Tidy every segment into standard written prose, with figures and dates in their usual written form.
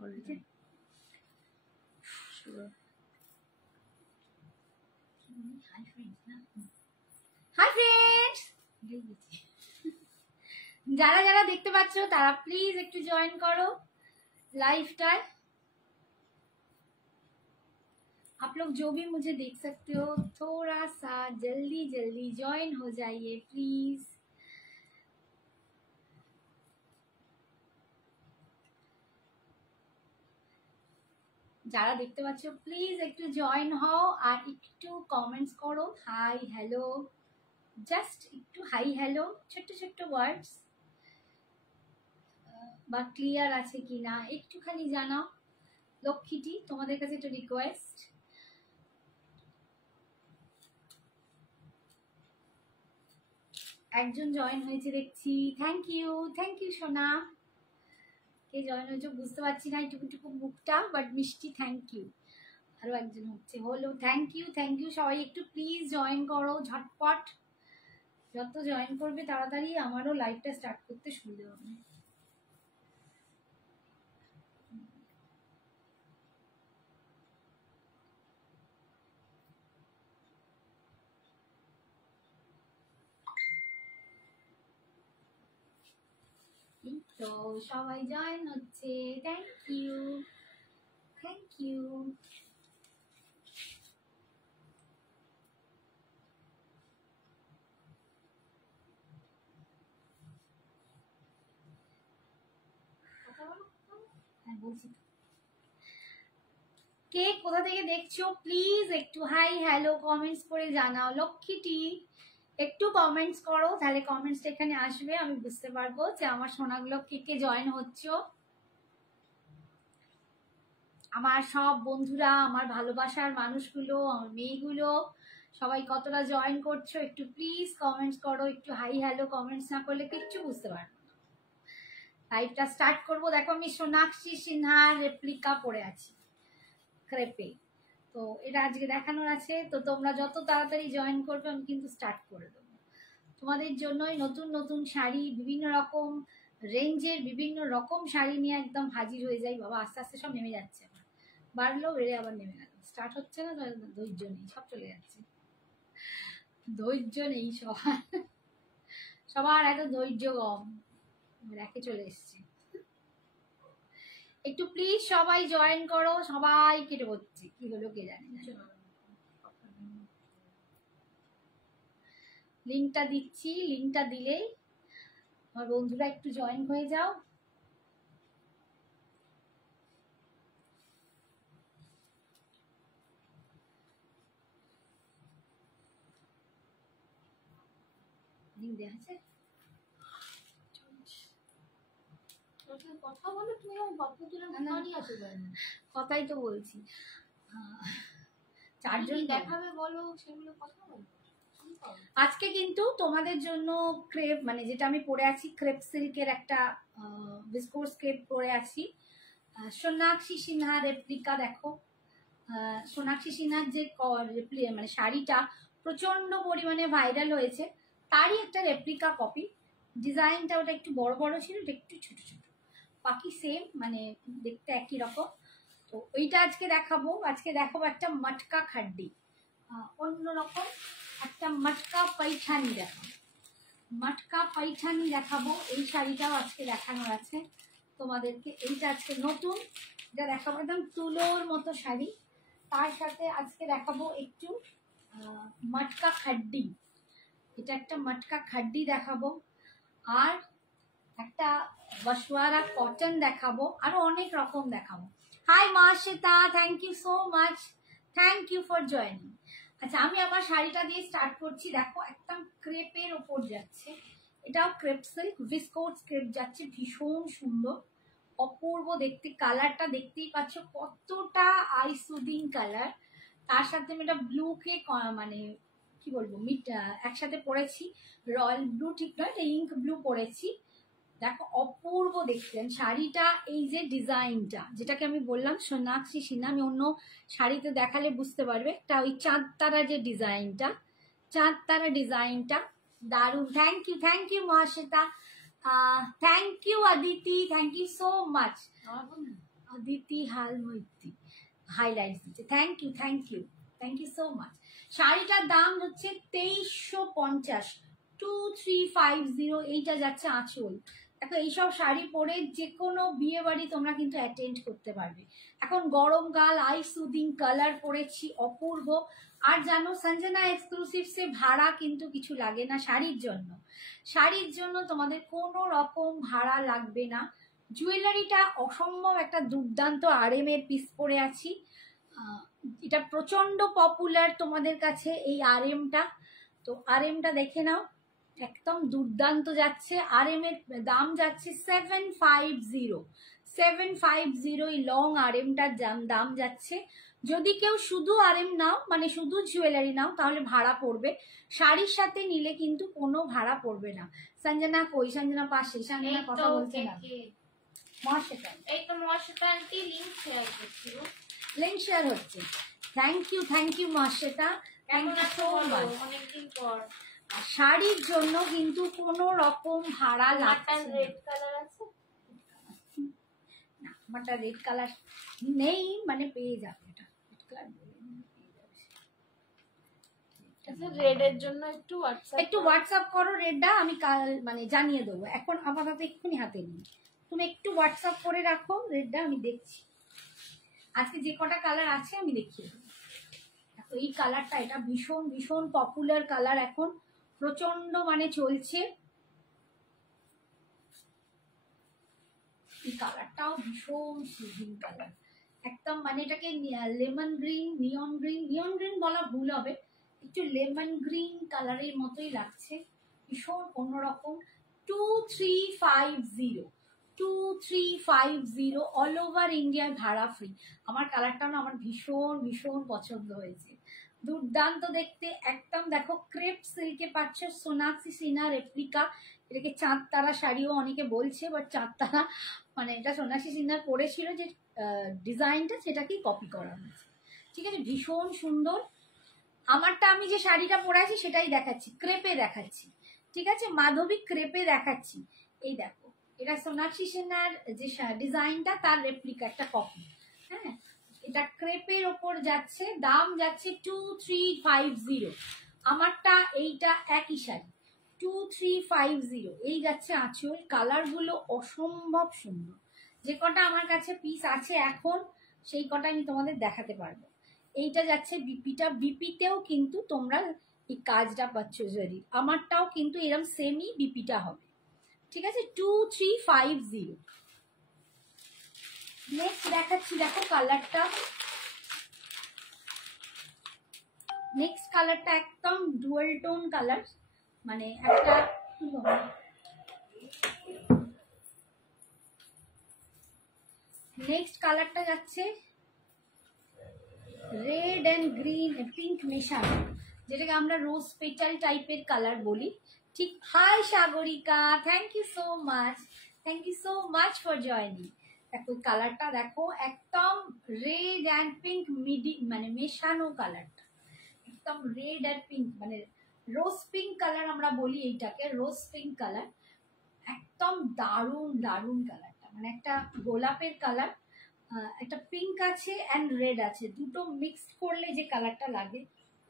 Already. Hi friends, যারা যারা দেখতে পাচ্ছ তারা প্লিজ একটু জয়েন করো लाइवटाय। आप लोग जो भी मुझे देख सकते हो थोड़ा सा जल्दी जल्दी ज्वाइन हो जाइए प्लीज। যারা দেখতে পাচ্ছ প্লিজ একটু জয়েন হও আর একটু কমেন্টস করো, হাই হ্যালো, জাস্ট একটু হাই হ্যালো, ছোট্ট ছোট্ট ওয়ার্ডস বা ক্লিয়ার আছে কিনা একটুখানি জানাও। লক্ষ্মীটি তোমাদের কাছে একটা রিকোয়েস্ট, একজন জয়েন হয়েছে দেখছি, থ্যাংক ইউ সোনা। কে জয়েন হয়েছে বুঝতে পারছি না, একটু মুখটা বাট মিষ্টি, থ্যাংক ইউ। আরো একজন হচ্ছে, হলো, থ্যাংক ইউ সবাই একটু প্লিজ জয়েন করো ঝটপট, যত জয়েন করবে তাড়াতাড়ি আমারও লাইভটা স্টার্ট করতে সুবিধা হবে। তো সবাই জয়েন হচ্ছে, থ্যাংক ইউ। হ্যাঁ বলছি, কে কোথা থেকে দেখছো প্লিজ একটু হাই হ্যালো কমেন্টস করে জানাও। লক্ষ্মীটি একটু কমেন্টস করো, তাহলে কমেন্টসটা এখানে আসবে, আমি বুঝতে পারবো যে আমার সোনাগুলো কে কে জয়েন হচ্ছে। আমার সব বন্ধুরা, আমার ভালোবাসার মানুষগুলো, আমার মেয়েগুলো সবাই কতটা জয়েন করছো একটু প্লিজ কমেন্টস করো, একটু হাই হ্যালো কমেন্টস না করলে কিচ্ছু বুঝতে পারবো না। লাইভটা স্টার্ট করবো। দেখো আমি সোনাক্ষী সিনহার রেপ্লিকা পরে আছি ক্রেপে, তো এটা আজকে দেখানোর আছে, তো তোমরা যত তাড়াতাড়ি জয়েন করবে আমি কিন্তু স্টার্ট করে দেবো তোমাদের জন্যই। নতুন নতুন শাড়ি, বিভিন্ন রকম রেঞ্জের বিভিন্ন রকম শাড়ি নিয়ে একদম হাজির হয়ে যাই। বাবা আস্তে আস্তে সব নেমে যাচ্ছে, বাড়লো বেড়ে আবার নেমে গেল, স্টার্ট হচ্ছে না, ধৈর্য নেই, সব চলে যাচ্ছে, ধৈর্য নেই সবার এত ধৈর্য কম, রেখে চলে এসছে। একটু প্লিজ সবাই জয়েন করো, সবাই কেটে পড়ছে, কি হলো কে জানে না। লিঙ্কটা দিচ্ছি, লিঙ্কটা দিলেই আমার বন্ধুরা একটু জয়েন হয়ে যাও। লিঙ্ক দেওয়া আছে, কথা বলো তুমি, কথাই তো বলছি, চারজন দেখাবে বলো, সেগুলো কথা বলো। আজকে কিন্তু তোমাদের জন্য ক্রেপ, মানে যেটা আমি পরে আছি ক্রেপ সিল্কের একটা বিস্কোর্স ক্রেপ পরে আছি, সোনাক্ষী সিনহা রেপ্লিকা। দেখো সোনাক্ষী সিনহার যে মানে শাড়িটা প্রচন্ড পরিমাণে ভাইরাল হয়েছে, তারই একটা রেপ্লিকা কপি। ডিজাইনটা ওটা একটু বড় বড় ছিল, এটা একটু ছোট ছোট, বাকি সেম, মানে দেখতে একই রকম। তো ওইটা আজকে দেখাবো। আজকে দেখাবো একটা মটকা খাড্ডি, অন্যরকম একটা মটকা পৈঠানি দেখাবো, মটকা পৈঠানি দেখাবো। এই শাড়িটাও আজকে দেখানোর আছে তোমাদেরকে, এইটা আজকে নতুন, এটা দেখাবো একদম তুলোর মতো শাড়ি। তার সাথে আজকে দেখাবো একটু মটকা খাড্ডি, এটা একটা মটকা খাড্ডি দেখাবো, আর একটা বসওয়ারা কটন দেখাবো, আরো অনেক রকম দেখাবো। Hi Mashita, thank you so much, thank you for joining. আচ্ছা আমি আমার শাড়িটা দিয়ে স্টার্ট করছি। দেখো একদম ক্রেপের ওপর যাচ্ছে, এটাও ক্রেপ সিল্ক ভিসকোস ক্রেপ যাচ্ছে, ভীষণ সুন্দর অপূর্ব দেখতে, কালারটা দেখতেই পাচ্ছ কতটা আই সুদিং কালার। তার সাথে আমি এটা ব্লু কে মানে কি বলবো একসাথে পরেছি, রয়্যাল ব্লু ঠিক নয়, এটা ইঙ্ক ব্লু পরেছি। দেখো অপূর্ব দেখতেন শাড়িটা, এই যে ডিজাইনটা যেটাকে আমি বললাম সোনাক্ষী সিনহা, আমি অন্য শাড়িতে দেখালে বুঝতে পারবে, একটা ওই চাঁদ তারা যে ডিজাইনটা, চাঁদ তারা ডিজাইনটা দারুণ। Thank you Mahasweta, thank you Aditi, thank you so much. Aditi Halmaitri highlights দিচ্ছে, থ্যাংক ইউ সো মাচ। শাড়িটার দাম হচ্ছে 2350, 2350। এইটা যাচ্ছে আঁচল। দেখো এইসব শাড়ি পরে যে কোনো বিয়ে বাড়ি তোমরা কিন্তু অ্যাটেন্ড করতে পারবে। এখন গরমকাল, আই সুদিং কালার পরেছি, অপূর্ব। আর জানো সঞ্জনা এক্সক্লুসিভসে ভাড়া কিন্তু কিছু লাগে না শাড়ির জন্য। শাড়ির জন্য তোমাদের কোনো রকম ভাড়া লাগবে না। জুয়েলারিটা অসম্ভব একটা দুর্দান্ত RM এর পিস পরে আছি। এটা প্রচন্ড পপুলার তোমাদের কাছে এই RMটা। তো RMটা দেখে নাও, একদম দুর্দান্ত যাচ্ছে। RM এর দাম যাচ্ছে 750 এই লং RMটার দাম যাচ্ছে। যদি কেউ শুধু RM নাও, মানে শুধু জুয়েলারি নাও, তাহলে ভাড়া পড়বে। শাড়ির সাথে নিলে কিন্তু কোনো ভাড়া পড়বে না। সঞ্জনা কই? সঞ্জনা পাশে, সঞ্জনা কথা বলছে না। মহাশ্বেতা, এই তো মহাশ্বেতা আন্টি লিংক শেয়ার করছিল, লিংক শেয়ার হচ্ছে। থ্যাংক ইউ মহাশ্বেতা, অনেকদিন পর। শাড়ির জন্য কিন্তু কোনো রকম ভাড়া লাগছে না। রেড কালার আছে না? আমারটা রেড কালার নেই, মানে পেয়ে যাবে। এটা রেড এর জন্য একটু হোয়াটসঅ্যাপ করো রেডটা, আমি মানে জানিয়ে দেবো। এখন আপাতত এক্ষুনি হাতে নিই, তুমি একটু হোয়াটসঅ্যাপ করে রাখো রেডটা, আমি দেখছি আজকে যে কটা কালার আছে আমি দেখিয়ে দেবো। এই কালারটা, এটা ভীষণ ভীষণ পপুলার কালার, এখন প্রচন্ড মানে চলছে। এই কালারটাও ভীষণ সুন্দর কালার, একদম মানে এটাকে লেমন গ্রিন, নিয়ন গ্রিন বলা ভুল হবে, একটু লেমন গ্রিন কালারের মতোই লাগছে, ভীষণ অন্যরকম। 2350 অল ওভার ইন্ডিয়ার ভাড়া ফ্রি। আমার কালারটা না আমার ভীষণ ভীষণ পছন্দ হয়েছে, দুর্দান্ত দেখতে একদম। দেখো ক্রেপ সিল্কে পাচ্ছ, সোনাক্ষী সিনহা রেপ্লিকা। এটাকে চাঁদ তারা শাড়িও অনেকে বলছে, বাট চাঁদ তারা মানে এটা সোনাক্ষী সিনহার পরেছিল যে ডিজাইনটা, সেটাকেই কপি করা হয়েছে। ঠিক আছে, ভীষণ সুন্দর। আমারটা আমি যে শাড়িটা পরে আছি সেটাই দেখাচ্ছি, ক্রেপে দেখাচ্ছি। ঠিক আছে, মাধবী ক্রেপে দেখাচ্ছি। এই দেখো, এটা সোনাক্ষী সিনহার যে ডিজাইনটা তার রেপ্লিকা, একটা কপি। হ্যাঁ, এটা ক্রেপের ওপর যাচ্ছে, দাম যাচ্ছে 2350। আমারটা এইটা একই শাড়ি, 2350। এই যাচ্ছে আঁচল। কালারগুলো অসম্ভব সুন্দর। যে কটা আমার কাছে পিস আছে এখন, সেই কটা আমি তোমাদের দেখাতে পারবো। এইটা যাচ্ছে বিপিটা, বিপিতেও কিন্তু তোমরা এই কাজটা পাচ্ছ জরি। আমারটাও কিন্তু এরকম সেমই বিপিটা হবে। ঠিক আছে, 2350। নেক্সট দেখাচ্ছি, দেখো কালারটা। নেক্সট কালারটা একদম ডুয়াল টোন কালার, মানে একটা নেক্সট কালারটা যাচ্ছে রেড অ্যান্ড গ্রিন পিঙ্ক মেশানো, যেটাকে আমরা রোজ পেটাল টাইপের কালার বলি। ঠিক, hi Sagarika, thank you so much for joining. দেখো কালারটা দেখো, একদম রেড অ্যান্ড পিঙ্ক মানে মেশানো কালারটা, একদম রেড আর পিঙ্ক, মানে রোজ পিঙ্ক কালার আমরা বলি এইটাকে, রোজ পিঙ্ক কালার। একদম দারুণ দারুণ কালারটা, মানে একটা গোলাপের কালার, একটা পিঙ্ক আছে অ্যান্ড রেড আছে, দুটো মিক্সড করলে যে কালারটা লাগে,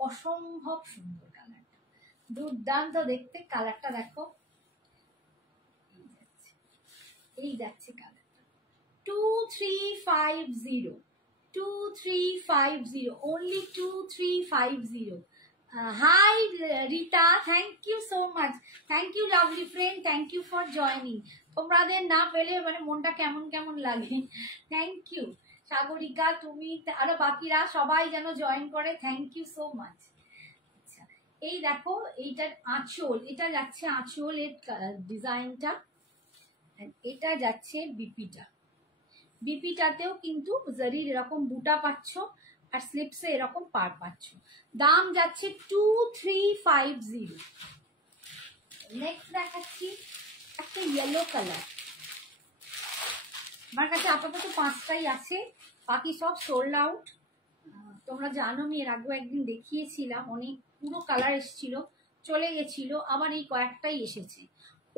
অসম্ভব সুন্দর কালারটা, দুর্দান্ত দেখতে। কালারটা দেখো, এই যাচ্ছে কালারটা 2350, only 2350। Hi Rita, thank you so much, thank you lovely friend, thank you for joining. তোমাদের না পেলে মানে মনটা কেমন কেমন লাগে। থ্যাংক ইউ সাগরিকা, তুমি আরো বাকিরা সবাই যেন জয়েন করে, থ্যাংক ইউ সো মাচ। আচ্ছা, এই দেখো এইটার আঁচল, এটা যাচ্ছে আঁচলের ডিজাইনটা, এটা যাচ্ছে বিপিটা। বিপিটাতেও কিন্তু জারির এরকম বুটা পাচ্ছ, আর স্লিপসে এরকম পার পাচ্ছ। দাম যাচ্ছে 2350। নেক্সট দেখাচ্ছি একটা ইয়েলো কালার। আমার কাছে আপাতত 5টাই আছে, বাকি সব সোল্ড আউট। তোমরা জানো আমি এর আগেও একদিন দেখিয়েছিলাম, অনেক পুরো কালার এসেছিল, চলে গেছিল, আবার এই কয়েকটাই এসেছে।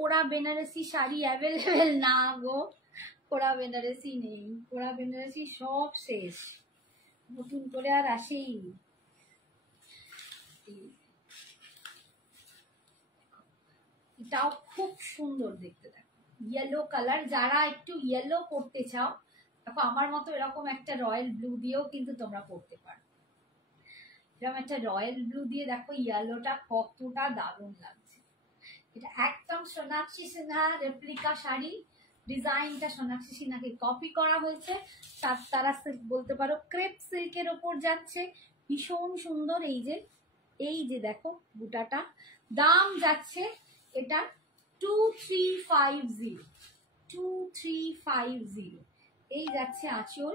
ওরা বেনারসি শাড়ি অ্যাভেলেবেল না গো, কোড়া বেনারসি নেই, কোড়া বেনারসি সব শেষ, নতুন করে আর আসেই। এটাও খুব সুন্দর দেখতে, দেখো ইয়েলো কালার, যারা একটু ইয়েলো করতে চাও দেখো আমার মতো এরকম একটা রয়্যাল ব্লু দিয়েও কিন্তু তোমরা করতে পারো। এরকম একটা রয়্যাল ব্লু দিয়ে দেখো ইয়েলোটা কতটা দারুণ লাগছে। এটা একদম সোনাক্ষী সিনহা রেপ্লিকা শাড়ি, ডিজাইনটা সোনাক্ষী সিনহাকে কপি করা হয়েছে, তারা বলতে পারো ক্রেপ সিল্কের ওপর যাচ্ছে, ভীষণ সুন্দর। এই যে দেখো বুটাটা, দাম যাচ্ছে এটা 2350, 2350। এই যাচ্ছে আঁচল,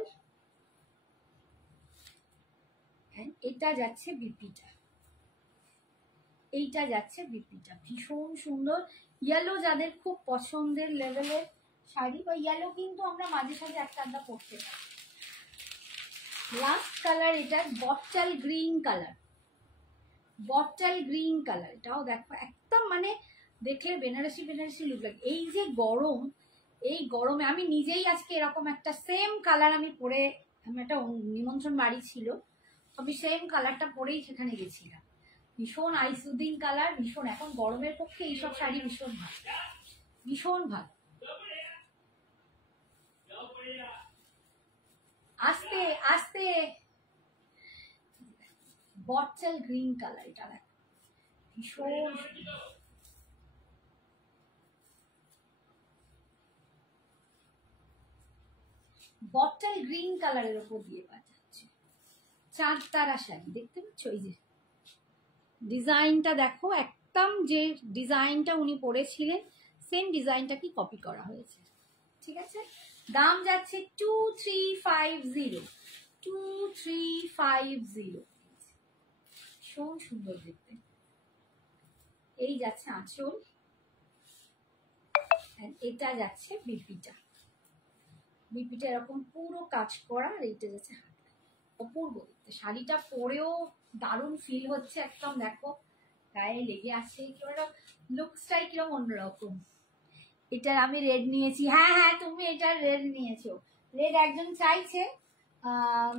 এটা যাচ্ছে বিপিটা, এইটা যাচ্ছে বিপিটা, ভীষণ সুন্দর। ইয়েলো যাদের খুব পছন্দের লেভেলের শাড়ি, বা ইয়েলো কিন্তু আমরা মাঝে সাঝে একটা আধা পরতে পারি। লাস্ট কালার এটা bottle green colour, bottle green colour, এটাও দেখো একদম মানে দেখলে বেনারসি বেনারসি লুক লাগে। এই যে গরম, এই গরমে আমি নিজেই আজকে এরকম একটা সেম কালার আমি পরে, আমার একটা নিমন্ত্রণ বাড়ি ছিল, আমি সেম কালারটা পরেই সেখানে গেছিলাম। ভীষণ আইসুদিং কালার, ভীষণ, এখন গরমের পক্ষে এইসব শাড়ি ভীষণ ভালো, ভীষণ ভালো। আস্তে আস্তে, বটল গ্রিন কালার, এটা দেখো ভীষণ, বটল গ্রিন কালারের উপর দিয়ে পাঠাচ্ছে চাঁদ তারা শাড়ি, দেখতে পাচ্ছ? এই যে ডিজাইনটা দেখো, একদম যে ডিজাইনটা উনি পরেছিলেন সেম ডিজাইনটা কি কপি করা হয়েছে, ঠিক আছে। দাম যাচ্ছে 2350, 2350, ভীষণ সুন্দর দেখতে। এই যাচ্ছে আঁচল, এটা যাচ্ছে বিপিটা, বিপিটা এরকম পুরো কাজ করা, আর এইটা যাচ্ছে হাত, অপূর্ব দেখতে। শাড়িটা পরেও দারুণ ফিল হচ্ছে, একদম দেখো গায়ে লেগে আছে, কিরকম লুকসটাই কিরকম অন্যরকম। এটার আমি রেড নিয়েছি, হ্যাঁ হ্যাঁ তুমি এটার রেড নিয়েছো, রেড একজন চাইছে,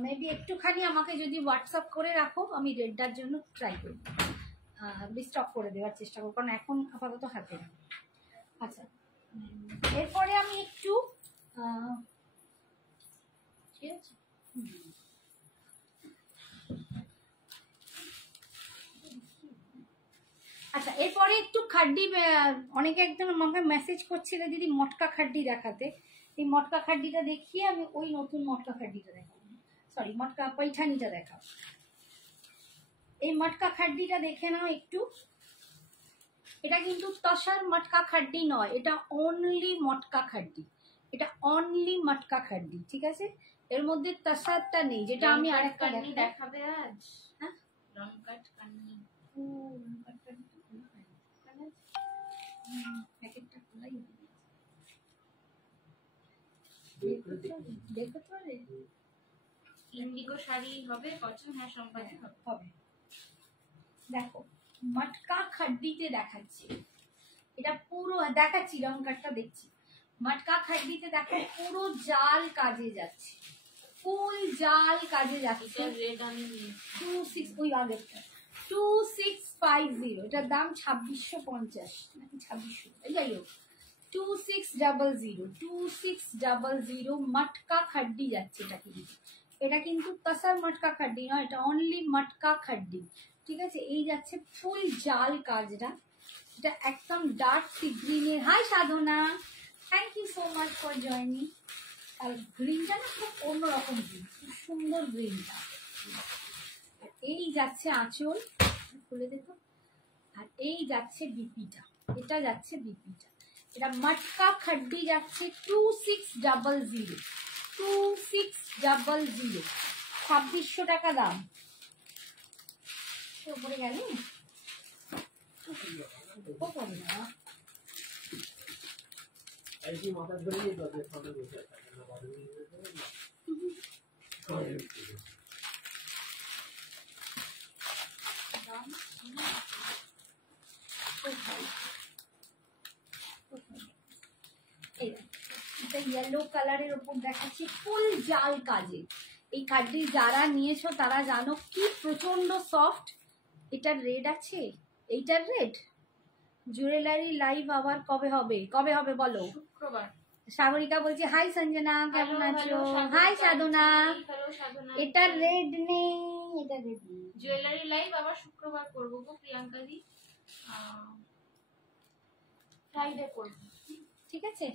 মেবি একটুখানি আমাকে যদি হোয়াটসঅ্যাপ করে রাখো, আমি রেডটার জন্য ট্রাই করব, স্টক করে দেওয়ার চেষ্টা করবো, কারণ এখন আপাতত হাতে না। আচ্ছা, এরপরে আমি একটু ঠিক আছে, আচ্ছা এরপরে একটু খাড্ডি, অনেকে একদম আমাকে মেসেজ করছিল দিদি মটকা খাড্ডি দেখাতে, এই মটকা খাড্ডিটা দেখিয়ে আমি ওই নতুন মটকা খাড্ডিটা দেখাবো, সরি মটকা পৈঠানিটা দেখাবো। এই মটকা খাড্ডিটা দেখে নাও একটু, এটা কিন্তু তসার মটকা খাড্ডি নয়, এটা অনলি মটকা খাড্ডি, এটা অনলি মটকা খাড্ডি, ঠিক আছে। এর মধ্যে তসারটা নেই, যেটা আমি আরেকটা দেখাবে আজ। হ্যাঁ রং কাট কান্নি, ও রং কাট কান্নি প্যাকেটটা খোলাই দেখো তো, ইন্ডিগো শাড়ি হবে পছন্দ, হ্যাঁ সম্পাদে হবে। দেখো মটকা খাড্ডিতে দেখাচ্ছি, এটা পুরো দেখাচ্ছি, রং কাটটা দেখছি, মটকা খাড্ডিতে দেখো পুরো জাল কাজে যাচ্ছে, ফুল জাল কাজে যাচ্ছে। রেড আমি 26, ওই আগেরটা 2650, এটার দাম 2650 নাকি 2600, যাই হোক 2600, 2600 মটকা খাড্ডি যাচ্ছে এটা কিন্তু, এটা কিন্তু তসার মটকা খাড্ডি নয়, এটা অনলি মটকা খাড্ডি, ঠিক আছে। এই যাচ্ছে ফুল জাল কাজটা, এটা একদম ডার্ক সি গ্রিনের। Hi Sadhana, thank you so much for joining. আর গ্রিনটা না খুব অন্যরকম গ্রিন, খুব সুন্দর গ্রিনটা। এই যাচ্ছে আঁচল, খুলে দেখো, আর এই যাচ্ছে বিপিটা, এটা যাচ্ছে বিপিটা, এটা মটকা খাড্ডি যাচ্ছে 2600, 2600, 2600 টাকা দাম। উপরে গেলে মাথা ধরে এটা ইয়েলো কালারের ওপর দেখাচ্ছি ফুল জাল কাজে। এই কার্ডটি যারা নিয়েছো তারা জানো কি প্রচন্ড সফট। এটার রেড আছে, এইটার রেড। জুয়েলারি লাইভ আবার কবে হবে? কবে হবে বলো? শুক্রবার। সাগরিকা বলছে হাই সঞ্জনা, কেমন আছো? হাই সাধনা। এটার রেড নেই, এটা রেড নেই। জুয়েলারি লাইভ আবার শুক্রবার করবো গো প্রিয়াঙ্কা দি, ফ্রাইডে করবো, ঠিক আছে।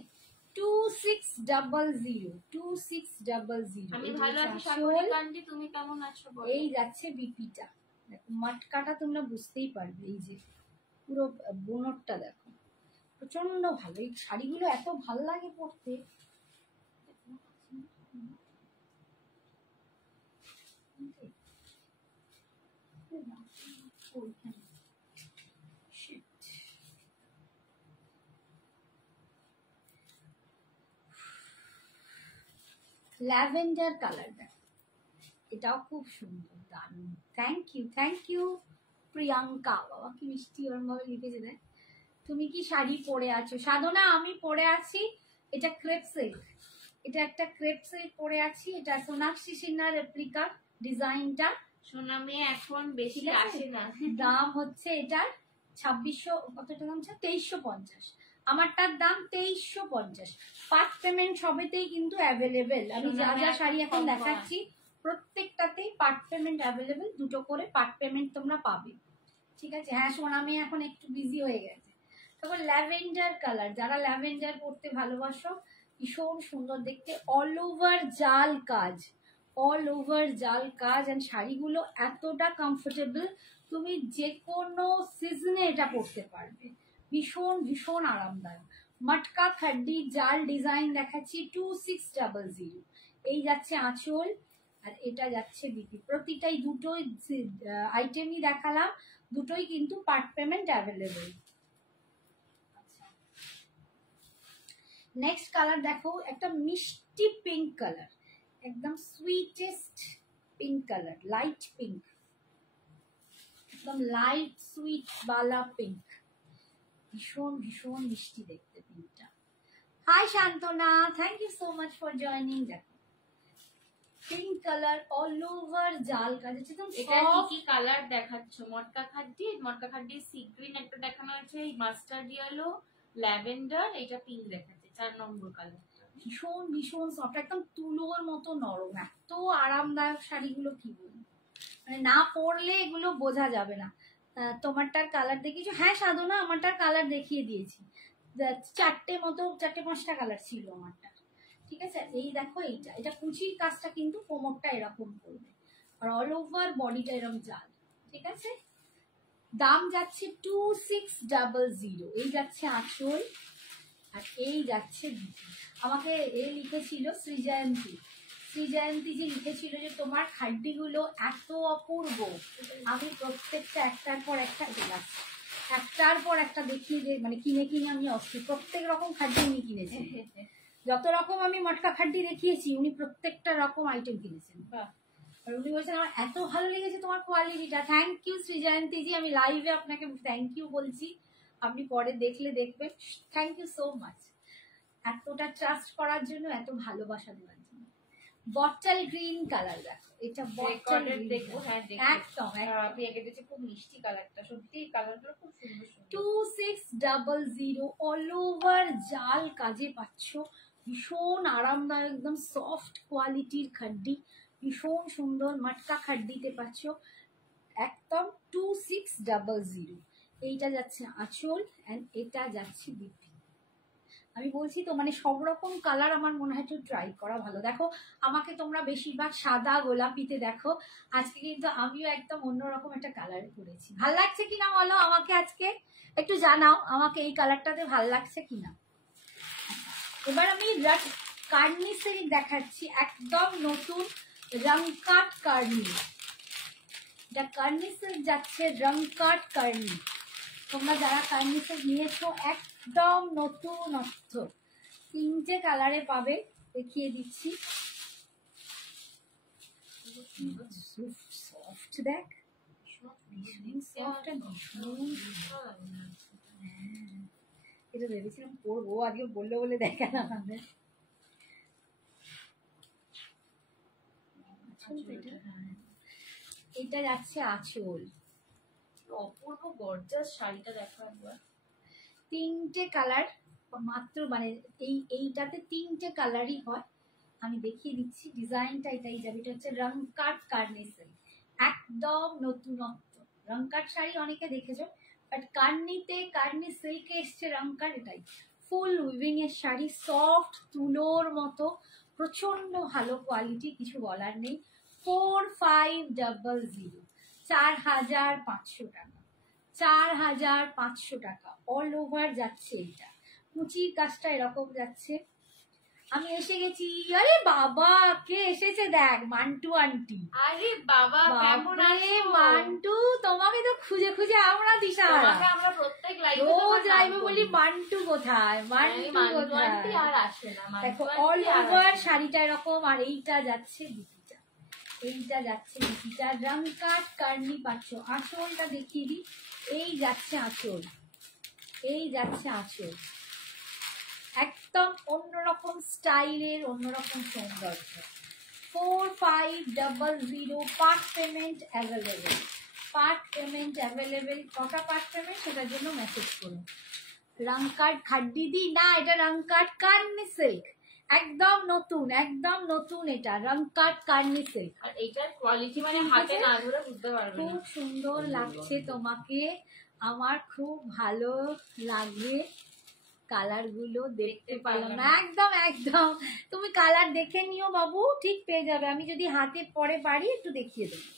2600 2600। আমি ভালো আছি সাগরিকা আন্টি, তুমি কেমন আছো বলো? এই যাচ্ছে বিপিটা, দেখো মাটকাটা তোমরা বুঝতেই পারবে। এই যে পুরো বোনরটা দেখো, প্রচন্ড ভালো। এই শাড়িগুলো এত ভালো লাগে পরতে। ল্যাভেন্ডার কালার দেখো, এটাও খুব সুন্দর, দারুণ। Thank you Priyanka. বাবা কি মিষ্টি ওরম ভাবে লিখেছে দেখ। তুমি কি শাড়ি পরে আছো? সাধনা আমি পরে আছি, এটা ক্রেপ সিল্ক, এটা একটা ক্রেপ সিল্ক পরে আছি। এটা সোনাক্ষী সিনহা রেপ্লিকা ডিজাইনটা। সোনা মেয়ে এখন বেশি আসে না। দাম হচ্ছে এটার 2600, কতটা দাম? 2350। আমারটার দাম 2350। পার্ট পেমেন্ট সবেতেই কিন্তু অ্যাভেলেবেল। আমি যা যা শাড়ি এখন দেখাচ্ছি প্রত্যেকটাতেই পার্ট পেমেন্ট অ্যাভেলেবেল, দুটো করে পার্ট পেমেন্ট তোমরা পাবে, ঠিক আছে। হ্যাঁ সোনা মেয়ে এখন একটু বিজি হয়ে গেছে। তারপর ল্যাভেন্ডার কালার, যারা ল্যাভেন্ডার পরতে ভালোবাসো, ভীষণ সুন্দর দেখতে, অল ওভার জাল কাজ, অল ওভার জাল কাজ। এন্ড শাড়িগুলো এতটা কমফোর্টেবল, তুমি যে কোনো সিজনে এটা পরতে পারবে, ভীষণ ভীষণ আরামদায়ক। মটকা খাড্ডি জাল ডিজাইন দেখাচ্ছি 2600। এই যাচ্ছে আঁচল, আর এটা যাচ্ছে বিপি। প্রতিটাই দুটোই আইটেমই দেখালাম, দুটোই কিন্তু part payment available. Next colour দেখো, একটা মিষ্টি পিঙ্ক কালার, একদম sweetest pink colour, light pink, একদম লাইট সুইট বালা পিঙ্ক, ভীষণ ভীষণ মিষ্টি দেখতে পিঙ্কটা। Hi Shantana, thank you so much for joining. দেখো পিঙ্ক কালার অল ওভার জাল কাজ আছে। এটা কি কালার দেখাচ্ছ? মটকা খাড্ডি সি গ্রিন একটা দেখানো হয়েছে, এই মাস্টার্ড ইয়েলো, ল্যাভেন্ডার, এটা পিঙ্ক দেখাচ্ছে 4 নম্বর কালার। ভীষণ ভীষণ সফট, একদম তুলোর মতো নরম, এত আরামদায়ক শাড়িগুলো কি বলবো, মানে না পরলে এগুলো বোঝা যাবে না। তোমারটার কালার দেখিয়েছো? হ্যাঁ সাধনা আমারটার কালার দেখিয়ে দিয়েছি, 4-5টা কালার ছিল আমারটা, ঠিক আছে। এই দেখো এইটা, এটা কুচির কাজটা কিন্তু কোমরটা এরকম করবে, আর অল ওভার বডিটা এরকম জাল, ঠিক আছে। দাম যাচ্ছে 2600। এই যাচ্ছে আঁচল, আর এই যাচ্ছে বিপি। আমাকে এ লিখেছিল শ্রীজয়ন্তী যে লিখেছিল যে তোমার খাড্ডিগুলো এত অপূর্ব, আমি প্রত্যেকটা একটার পর একটা দেখিয়ে যে মানে কিনে আমি অস্থির। প্রত্যেক রকম খাড্ডি উনি কিনেছেন, যত রকম আমি মটকা খাড্ডি দেখিয়েছি উনি প্রত্যেকটা রকম আইটেম কিনেছেন। আর উনি বলছেন আমার এত ভালো লেগেছে তোমার কোয়ালিটিটা। থ্যাংক ইউ শ্রীজয়ন্তী জি, আমি লাইভে আপনাকে থ্যাংক ইউ বলছি, আপনি পরে দেখলে দেখবেন। থ্যাংক ইউ সো মাচ এতটা ট্রাস্ট করার জন্য, এত ভালোবাসা দেওয়ার জন্য। বটল গ্রিন কালার দেখো, এটা বটল দেখো। হ্যাঁ একদম আপনি এঁকেছে খুব মিষ্টি কালারটা, সত্যি কালারগুলো খুব সুন্দর। 2600 অল ওভার জাল কাজে পাচ্ছ, ভীষণ আরামদায়ক, একদম সফট কোয়ালিটির খাড্ডি, ভীষণ সুন্দর মটকা খাড্ডিতে পাচ্ছ একদম 2600। এইটা যাচ্ছে আঁচল, এন্ড এটা যাচ্ছে বিপি। আমি বলছি তো মানে সব রকম কালার আমার মনে হয় একটু ট্রাই করা ভালো। দেখো আমাকে তোমরা বেশিরভাগ সাদা গোলাপিতে দেখো, আজকে কিন্তু আমিও একদম অন্যরকম একটা কালারে করেছি। ভাল লাগছে কিনা বলো আমাকে, আজকে একটু জানাও আমাকে এই কালারটাতে ভাল লাগছে কিনা। এবার আমি কার্নি সিল্ক দেখাচ্ছি, একদম নতুন রংকাট কার্নি। এটা কার্নি সিল্ক যাচ্ছে রংকাট কার্নি। তোমরা যারা কার্নি সিল্ক নিয়েছো একদম নতুনত্ব, 3টে কালারে পাবে, দেখিয়ে দিচ্ছি। সফট দেখ, এটা ভেবেছিলাম পরবো, আজকে বললে বলে দেখেন আমাদের। আঁচল তো এটা, এটা যাচ্ছে আঁচল। অপূর্ব গর্জাস শাড়িটা দেখো একবার। তিনটে কালার মাত্র, মানে এইটাতে তিনটে কালারই হয়। আমি দেখিয়ে দিচ্ছি ডিজাইনটা এটাই যাবে। এটা হচ্ছে রংকাট কার্নি সিল্ক, একদম নতুনত্ব। রংকাট শাড়ি অনেকে দেখেছো, বাট কার্নিতে, কার্নি সিল্কে এসছে রংকাট, এটাই ফুল উইভিং এর শাড়ি, সফট তুলোর মতো, প্রচন্ড ভালো কোয়ালিটি, কিছু বলার নেই। 4500, 4500 টাকা, 4500 টাকা অল ওভার যাচ্ছে। এটা কুচির কাজটা এরকম যাচ্ছে। আমি এসে গেছি। আরে বাবা, কে এসেছে দেখ, মান্টু আন্টি। আরে বাবা কেমন আছো? মান্টু, তোমাকে তো খুঁজে খুঁজে আমরা দিশাহারা। তোমাকে আমরা প্রত্যেক লাইভে রোজ লাইভে বলি মান্টু কোথায়, মান্টু কোথায়। আর আসে না। দেখো অল ওভার শাড়িটা এরকম, আর এইটা যাচ্ছে বিপিটা, এইটা যাচ্ছে বিপিটা। রংকাট কার্নি পাচ্ছ। আঁচলটা দেখিয়ে দিই, এই যাচ্ছে আঁচল, এই যাচ্ছে আঁচল, একদম অন্যরকম স্টাইলের, অন্যরকম সৌন্দর্য। 4500, part payment available, part payment available. কটা পার্ট পেমেন্ট সেটার জন্য মেসেজ করুন। রংকাট খাড্ডি দি না, এটা রংকাট কার্নি সিল্ক, একদম নতুন, একদম নতুন। এটা রংকাট কার্নি সিল্ক, আর এইটার কোয়ালিটি মানে হাতে না ধরে বুঝতে পারবে। খুব সুন্দর লাগছে তোমাকে, আমার খুব ভালো লাগবে। কালার গুলো দেখতে পেলাম না, একদম একদম। তুমি কালার দেখে নিও বাবু, ঠিক পেয়ে যাবে। আমি যদি হাতে পরে পারি একটু দেখিয়ে দেবো,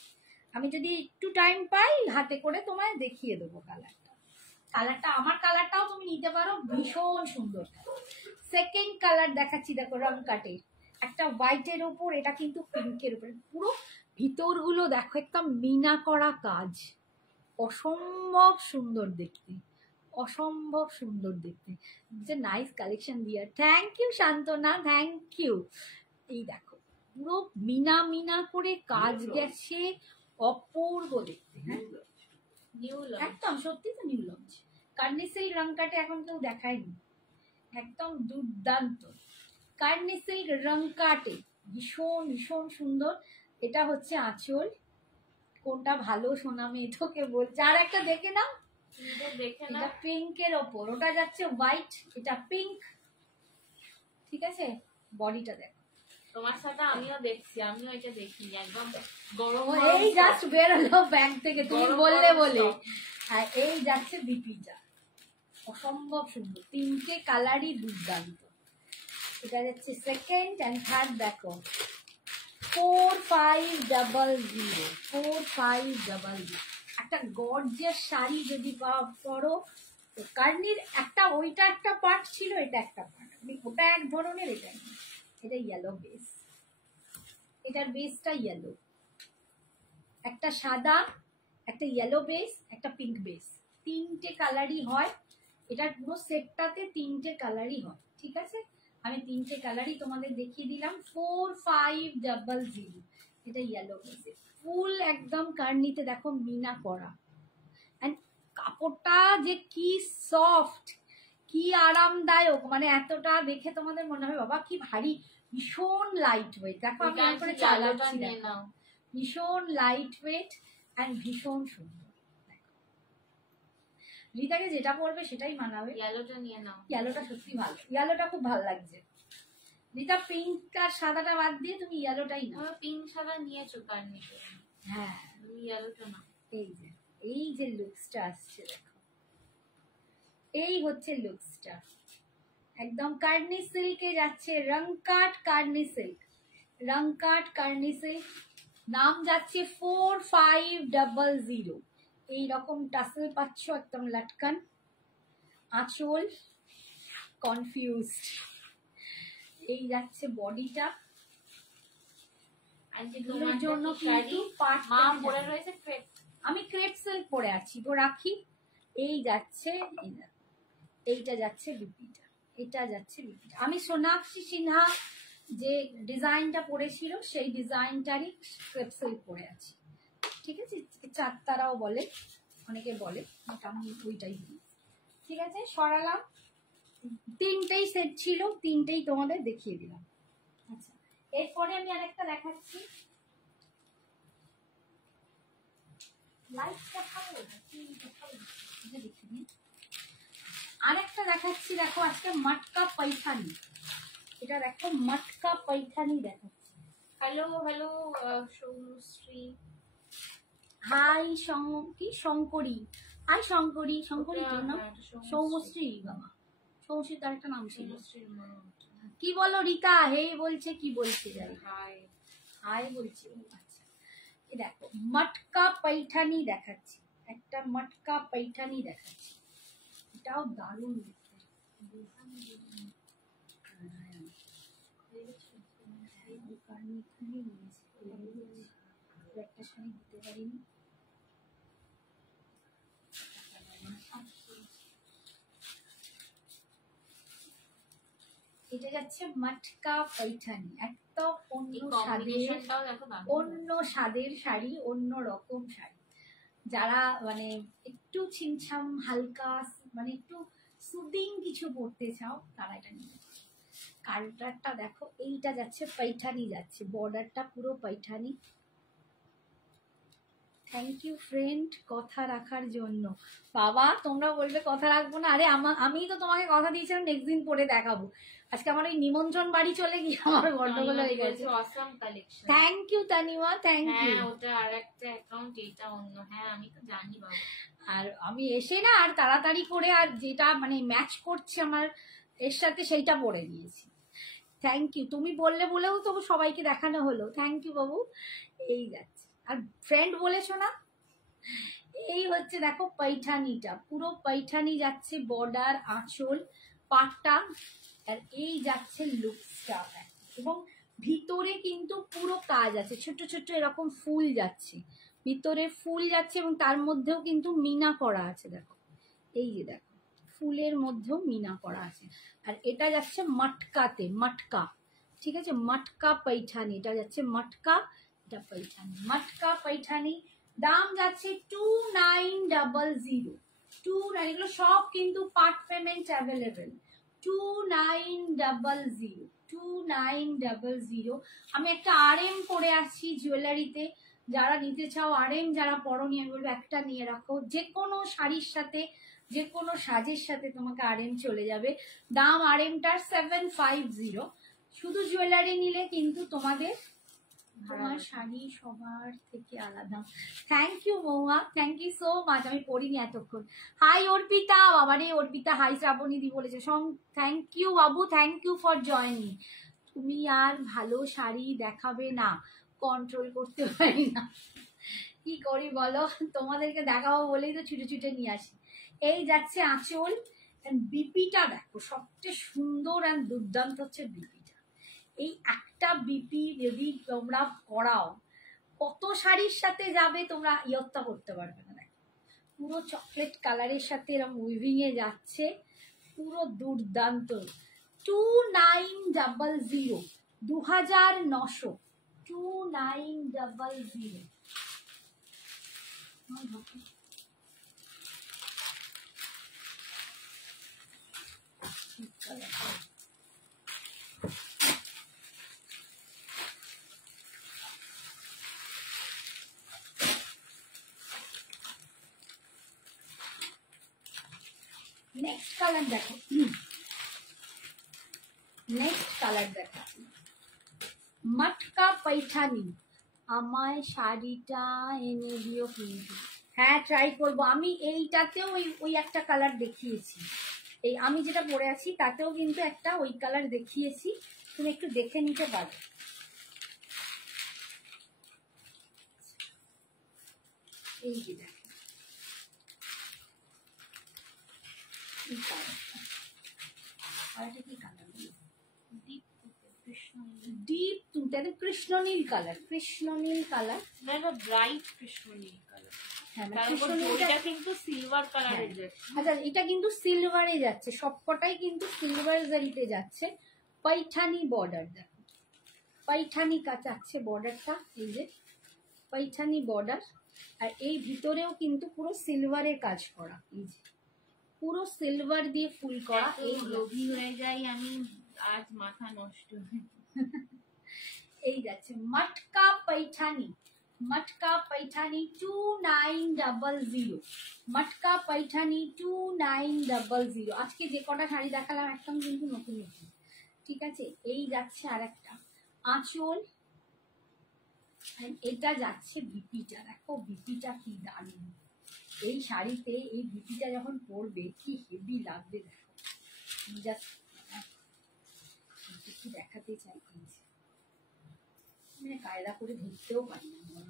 আমি যদি একটু টাইম পাই হাতে করে তোমায় দেখিয়ে দেবো কালারটা। কালারটা, আমার কালারটাও তুমি নিতে পারো, ভীষণ সুন্দর। সেকেন্ড কালার দেখাচ্ছি, দেখো রংকাটের একটা হোয়াইটের ওপর, এটা কিন্তু পিঙ্কের উপরে, পুরো ভিতরগুলো দেখো একদম মিনা করা কাজ, অসম্ভব সুন্দর দেখতে, অসম্ভব সুন্দর দেখতে। যে নাইস কালেকশন দিয়া, thank you Shantana, thank you. এই দেখো পুরো মিনা মিনা করে কাজ গেছে, অপূর্ব দেখতে। হ্যাঁ নিউ একদম সত্যি তো নিউ লঞ্চ। কার্নি সিল্ক রংকাটে এখন কেউ দেখায়নি, একদম দুর্দান্ত। কার্নি সিল্ক রংকাটে ভীষণ ভীষণ সুন্দর। এটা হচ্ছে আঁচল, কোনটা ভালো সোনা মেয়ে তোকে বলছে, আর একটা দেখে নাও, দেখে না। এটা পিঙ্কের ওপর, ওটা যাচ্ছে হোয়াইট, এটা পিঙ্ক, ঠিক আছে। বডিটা দেখো, তোমার সাথে আমিও দেখছি, আমিও এটা দেখি একদম গরম। এই জাস্ট বের হলো ব্যাগ থেকে, তুমি বললে বলে। আর এই যাচ্ছে বিপিটা, অসম্ভব সুন্দর, তিনটে কালারই দুর্দান্ত। এটা যাচ্ছে সেকেন্ড অ্যান্ড থার্ড, দেখো 4500, 4500। একটা গর্জিয়াস শাড়ি যদি পরো, কার্নির একটা, ওইটা একটা পার্ট ছিল, এটা একটা পার্ট, ওটা এক ধরনের, এটা ইয়েলো বেস, এটার বেসটা ইয়েলো, একটা সাদা, একটা ইয়েলো বেস, একটা পিঙ্ক বেস, তিনটে কালারই হয়। এটার পুরো সেটটাতে তিনটে কালারই হয়, ঠিক আছে। আমি তিনটে কালারই তোমাদের দেখিয়ে দিলাম। 4500, এটা ইয়েলো বেস, ফুল একদম কার্নিতে দেখো মিনা করা, এন্ড কাপড়টা যে কি সফট, কি আরামদায়ক, মানে এতটা দেখে তোমাদের মনে হবে বাবা কি ভারী, ভীষণ লাইট ওয়েট। দেখো আমি করে চালাচ্ছি, ভীষণ লাইট ওয়েট অ্যান্ড ভীষণ সুন্দর। রিতাকে যেটা পরবে সেটাই মানাবে। ইয়েলোটা নিয়ে নাও, ইয়েলোটা সত্যি ভালো, ইয়েলোটা খুব ভালো লাগছে। রিতা পিঙ্ক আর সাদাটা বাদ দিয়ে তুমি ইয়েলোটাই নাও। পিঙ্ক সাদা নিয়েছো কার্নিতে, হ্যাঁ তুমি ইয়েলোটা নাও। এই যে লুকসটা আসছে দেখো, এই হচ্ছে লুকসটা, একদম কার্নি সিল্কে যাচ্ছে, রংকাট কার্নি সিল্ক, রংকাট কার্নি সিল্ক, নাম যাচ্ছে 4500। এইরকম টাসেল পাচ্ছ, একদম লাটকান, আঁচল কনফিউজড। এই যাচ্ছে বডিটা, তোমার জন্য কিন্তু পার্ট মা পরে রয়েছে ক্রেপ, আমি ক্রেপ সিল্ক পরে আছি তো রাখি। এই যাচ্ছে, এইটা যাচ্ছে বিপিটা, এটা যাচ্ছে বিপিটা। আমি সোনাক্ষী সিনহা যে ডিজাইনটা পরেছিল সেই ডিজাইনটারই ক্রেপ সিল্ক পরে আছি, ঠিক আছে। চারতারাও বলে, অনেকে বলে, আমি ওইটাই বলি, ঠিক আছে। সরালাম, তিনটেই সেট ছিল, তিনটেই তোমাদের দেখিয়ে দিলাম। আচ্ছা, এরপরে আমি আরেকটা দেখাচ্ছি, লাইট দেখাবো কি দেখাবো দেখিনি। আরেকটা দেখাচ্ছি, দেখো আজকে মটকা পৈঠানি। এটা দেখো মটকা পৈঠানি দেখাচ্ছি। হ্যালো হ্যালো সৌমশ্রী, হাই কি শঙ্করী, হাই শঙ্করী, শঙ্করী তোর নাম? সৌমশ্রী বাবা, সৌমশ্রী তার একটা নাম ছিল। কি বলো রিতা? হে বলছে, কি বলছে জানি, হাই হাই বলছে। আচ্ছা এই দেখো মটকা পৈঠানি দেখাচ্ছি, একটা মটকা পৈঠানি দেখাচ্ছি। এটাও দারুণ দেখতে। একটা শাড়ি দিতে পারিনি। এটা যাচ্ছে মটকা পৈঠানি, একটা অন্য স্বাদের শাড়ি, অন্য রকম শাড়ি। যারা মানে একটু ছিমছাম হালকা মানে একটু সুদিং কিছু পরতে চাও তারা এটা নিয়ে। কালারটা দেখো, এইটা যাচ্ছে পৈঠানি, যাচ্ছে বর্ডারটা পুরো পৈঠানি। থ্যাংক ইউ ফ্রেন্ড কথা রাখার জন্য। বাবা তোমরা বলবে কথা রাখবো না, আরে আমি তো তোমাকে কথা দিয়েছিলাম নেক্সট দিন পরে দেখাবো। আজকে আমার ওই নিমন্ত্রণ বাড়ি চলে গিয়ে আমার গন্ডগোল হয়ে গেছে। Awesome collection. Thank you Tanima, thank you. হ্যাঁ ওটা আরেকটা অ্যাকাউন্ট, এটা অন্য। হ্যাঁ আমি তো জানি বাবা। আর আমি এসে না আর তাড়াতাড়ি করে আর যেটা মানে ম্যাচ করছে আমার এর সাথে সেইটা পরে দিয়েছি। থ্যাংক ইউ, তুমি বললে বলেও তো সবাইকে দেখানো হলো। থ্যাংক ইউ বাবু। এই যাচ্ছে, আর ফ্রেন্ড বলেছো না। এই হচ্ছে দেখো পৈঠানিটা, পুরো পৈঠানি যাচ্ছে, বর্ডার আঁচল পাটটা, আর এই যাচ্ছে লুকসটা। এবং ভিতরে কিন্তু পুরো কাজ আছে, ছোট ছোট এরকম ফুল যাচ্ছে, ভিতরে ফুল যাচ্ছে এবং তার মধ্যেও কিন্তু মিনা করা আছে। দেখো এই যে দেখো ফুলের মধ্যেও মিনা করা আছে। আর এটা যাচ্ছে মটকাতে, মটকা, ঠিক আছে, মটকা পৈঠানি। এটা যাচ্ছে মটকা, এটা পৈঠানি, মটকা পৈঠানি। দাম যাচ্ছে 2900। 29, এগুলো সব কিন্তু পার্ট পেমেন্ট অ্যাভেলেবেল। 2900, 2900। আমি একটা RM পরে আসছি জুয়েলারিতে, যারা নিতে চাও RM, যারা পরনি আমি বলবো একটা নিয়ে রাখো। যে কোনো শাড়ির সাথে, যে কোনো সাজের সাথে তোমাকে RM চলে যাবে। দাম RMটার 750। শুধু জুয়েলারি নিলে কিন্তু তোমাদের তোমার শাড়ি সবার থেকে আলাদা। Thank you Mouma, thank you so much. আমি পড়িনি এতক্ষণ। হাই অর্পিতা, বাবারে অর্পিতা হাই শ্রাবণী দি বলেছে। Thank you Babu, thank you for joining. তুমি আর ভালো শাড়ি দেখাবে না, কন্ট্রোল করতে পারি না, কি করি বলো? তোমাদেরকে দেখাবো বলেই তো ছুটে ছুটে নিয়ে আসি। এই যাচ্ছে আঁচল, বিপিটা দেখো সবচেয়ে সুন্দর আর দুর্দান্ত হচ্ছে বিপিটা। এই একটা বিপি যদি তোমরা করাও কত শাড়ির সাথে যাবে তোমরা ইয়ত্তা করতে পারবে না। দেখো পুরো চকলেট কালারের সাথে এরকম উইভিং এ যাচ্ছে, পুরো দুর্দান্ত। 2900, 2900, 2900। নেক্সট কালার দেখো, নেক্সট কালার দেখো মটকা পৈঠানি। আমায় শাড়িটা এনে দিও কিন্তু। হ্যাঁ ট্রাই করবো। আমি এইটাতেও ওই একটা কালার দেখিয়েছি, এই আমি যেটা পরে আছি তাতেও কিন্তু একটা ওই কালার দেখিয়েছি, তুমি একটু দেখে নিতে পারো। এই যে দেখো এই কালারটা, আর এটা কি কালার? ডিপ তুতে কৃষ্ণনীল কালার, কৃষ্ণনীল কালার, না না ব্রাইট কৃষ্ণনীল কালার। হ্যাঁ এটা কিন্তু সিলভার কালারে যাচ্ছে। আচ্ছা এটা কিন্তু সিলভারে যাচ্ছে, সবকটাই কিন্তু সিলভার জারিতে যাচ্ছে। পৈঠানি বর্ডার দেখো, পৈঠানি কাজ আছে বর্ডারটা, এই যে পৈঠানি বর্ডার। আর এই ভিতরেও কিন্তু পুরো সিলভারের কাজ করা, এই যে পুরো সিলভার দিয়ে ফুল করা। এই লোভী হয়ে যাই আমি, আজ মাথা নষ্ট। এই যাচ্ছে মটকা পৈঠানি, मटका पैठानी 2900, मटका पैठानी 2900। আজকে যে কটা শাড়ি দেখালাম একদম কিন্তু নতুন নতুন, ঠিক আছে। এই যাচ্ছে আরেকটা আঁচল, এটা যাচ্ছে বিপিটা। দেখো বিপিটা কি দারুণ, এই শাড়িতে এই বিপিটা যখন পরবে কি হেভি লাগবে। দেখো জাস্ট কি দেখাতে চাইছি, মানে কায়দা করে ধরতেও পারি না।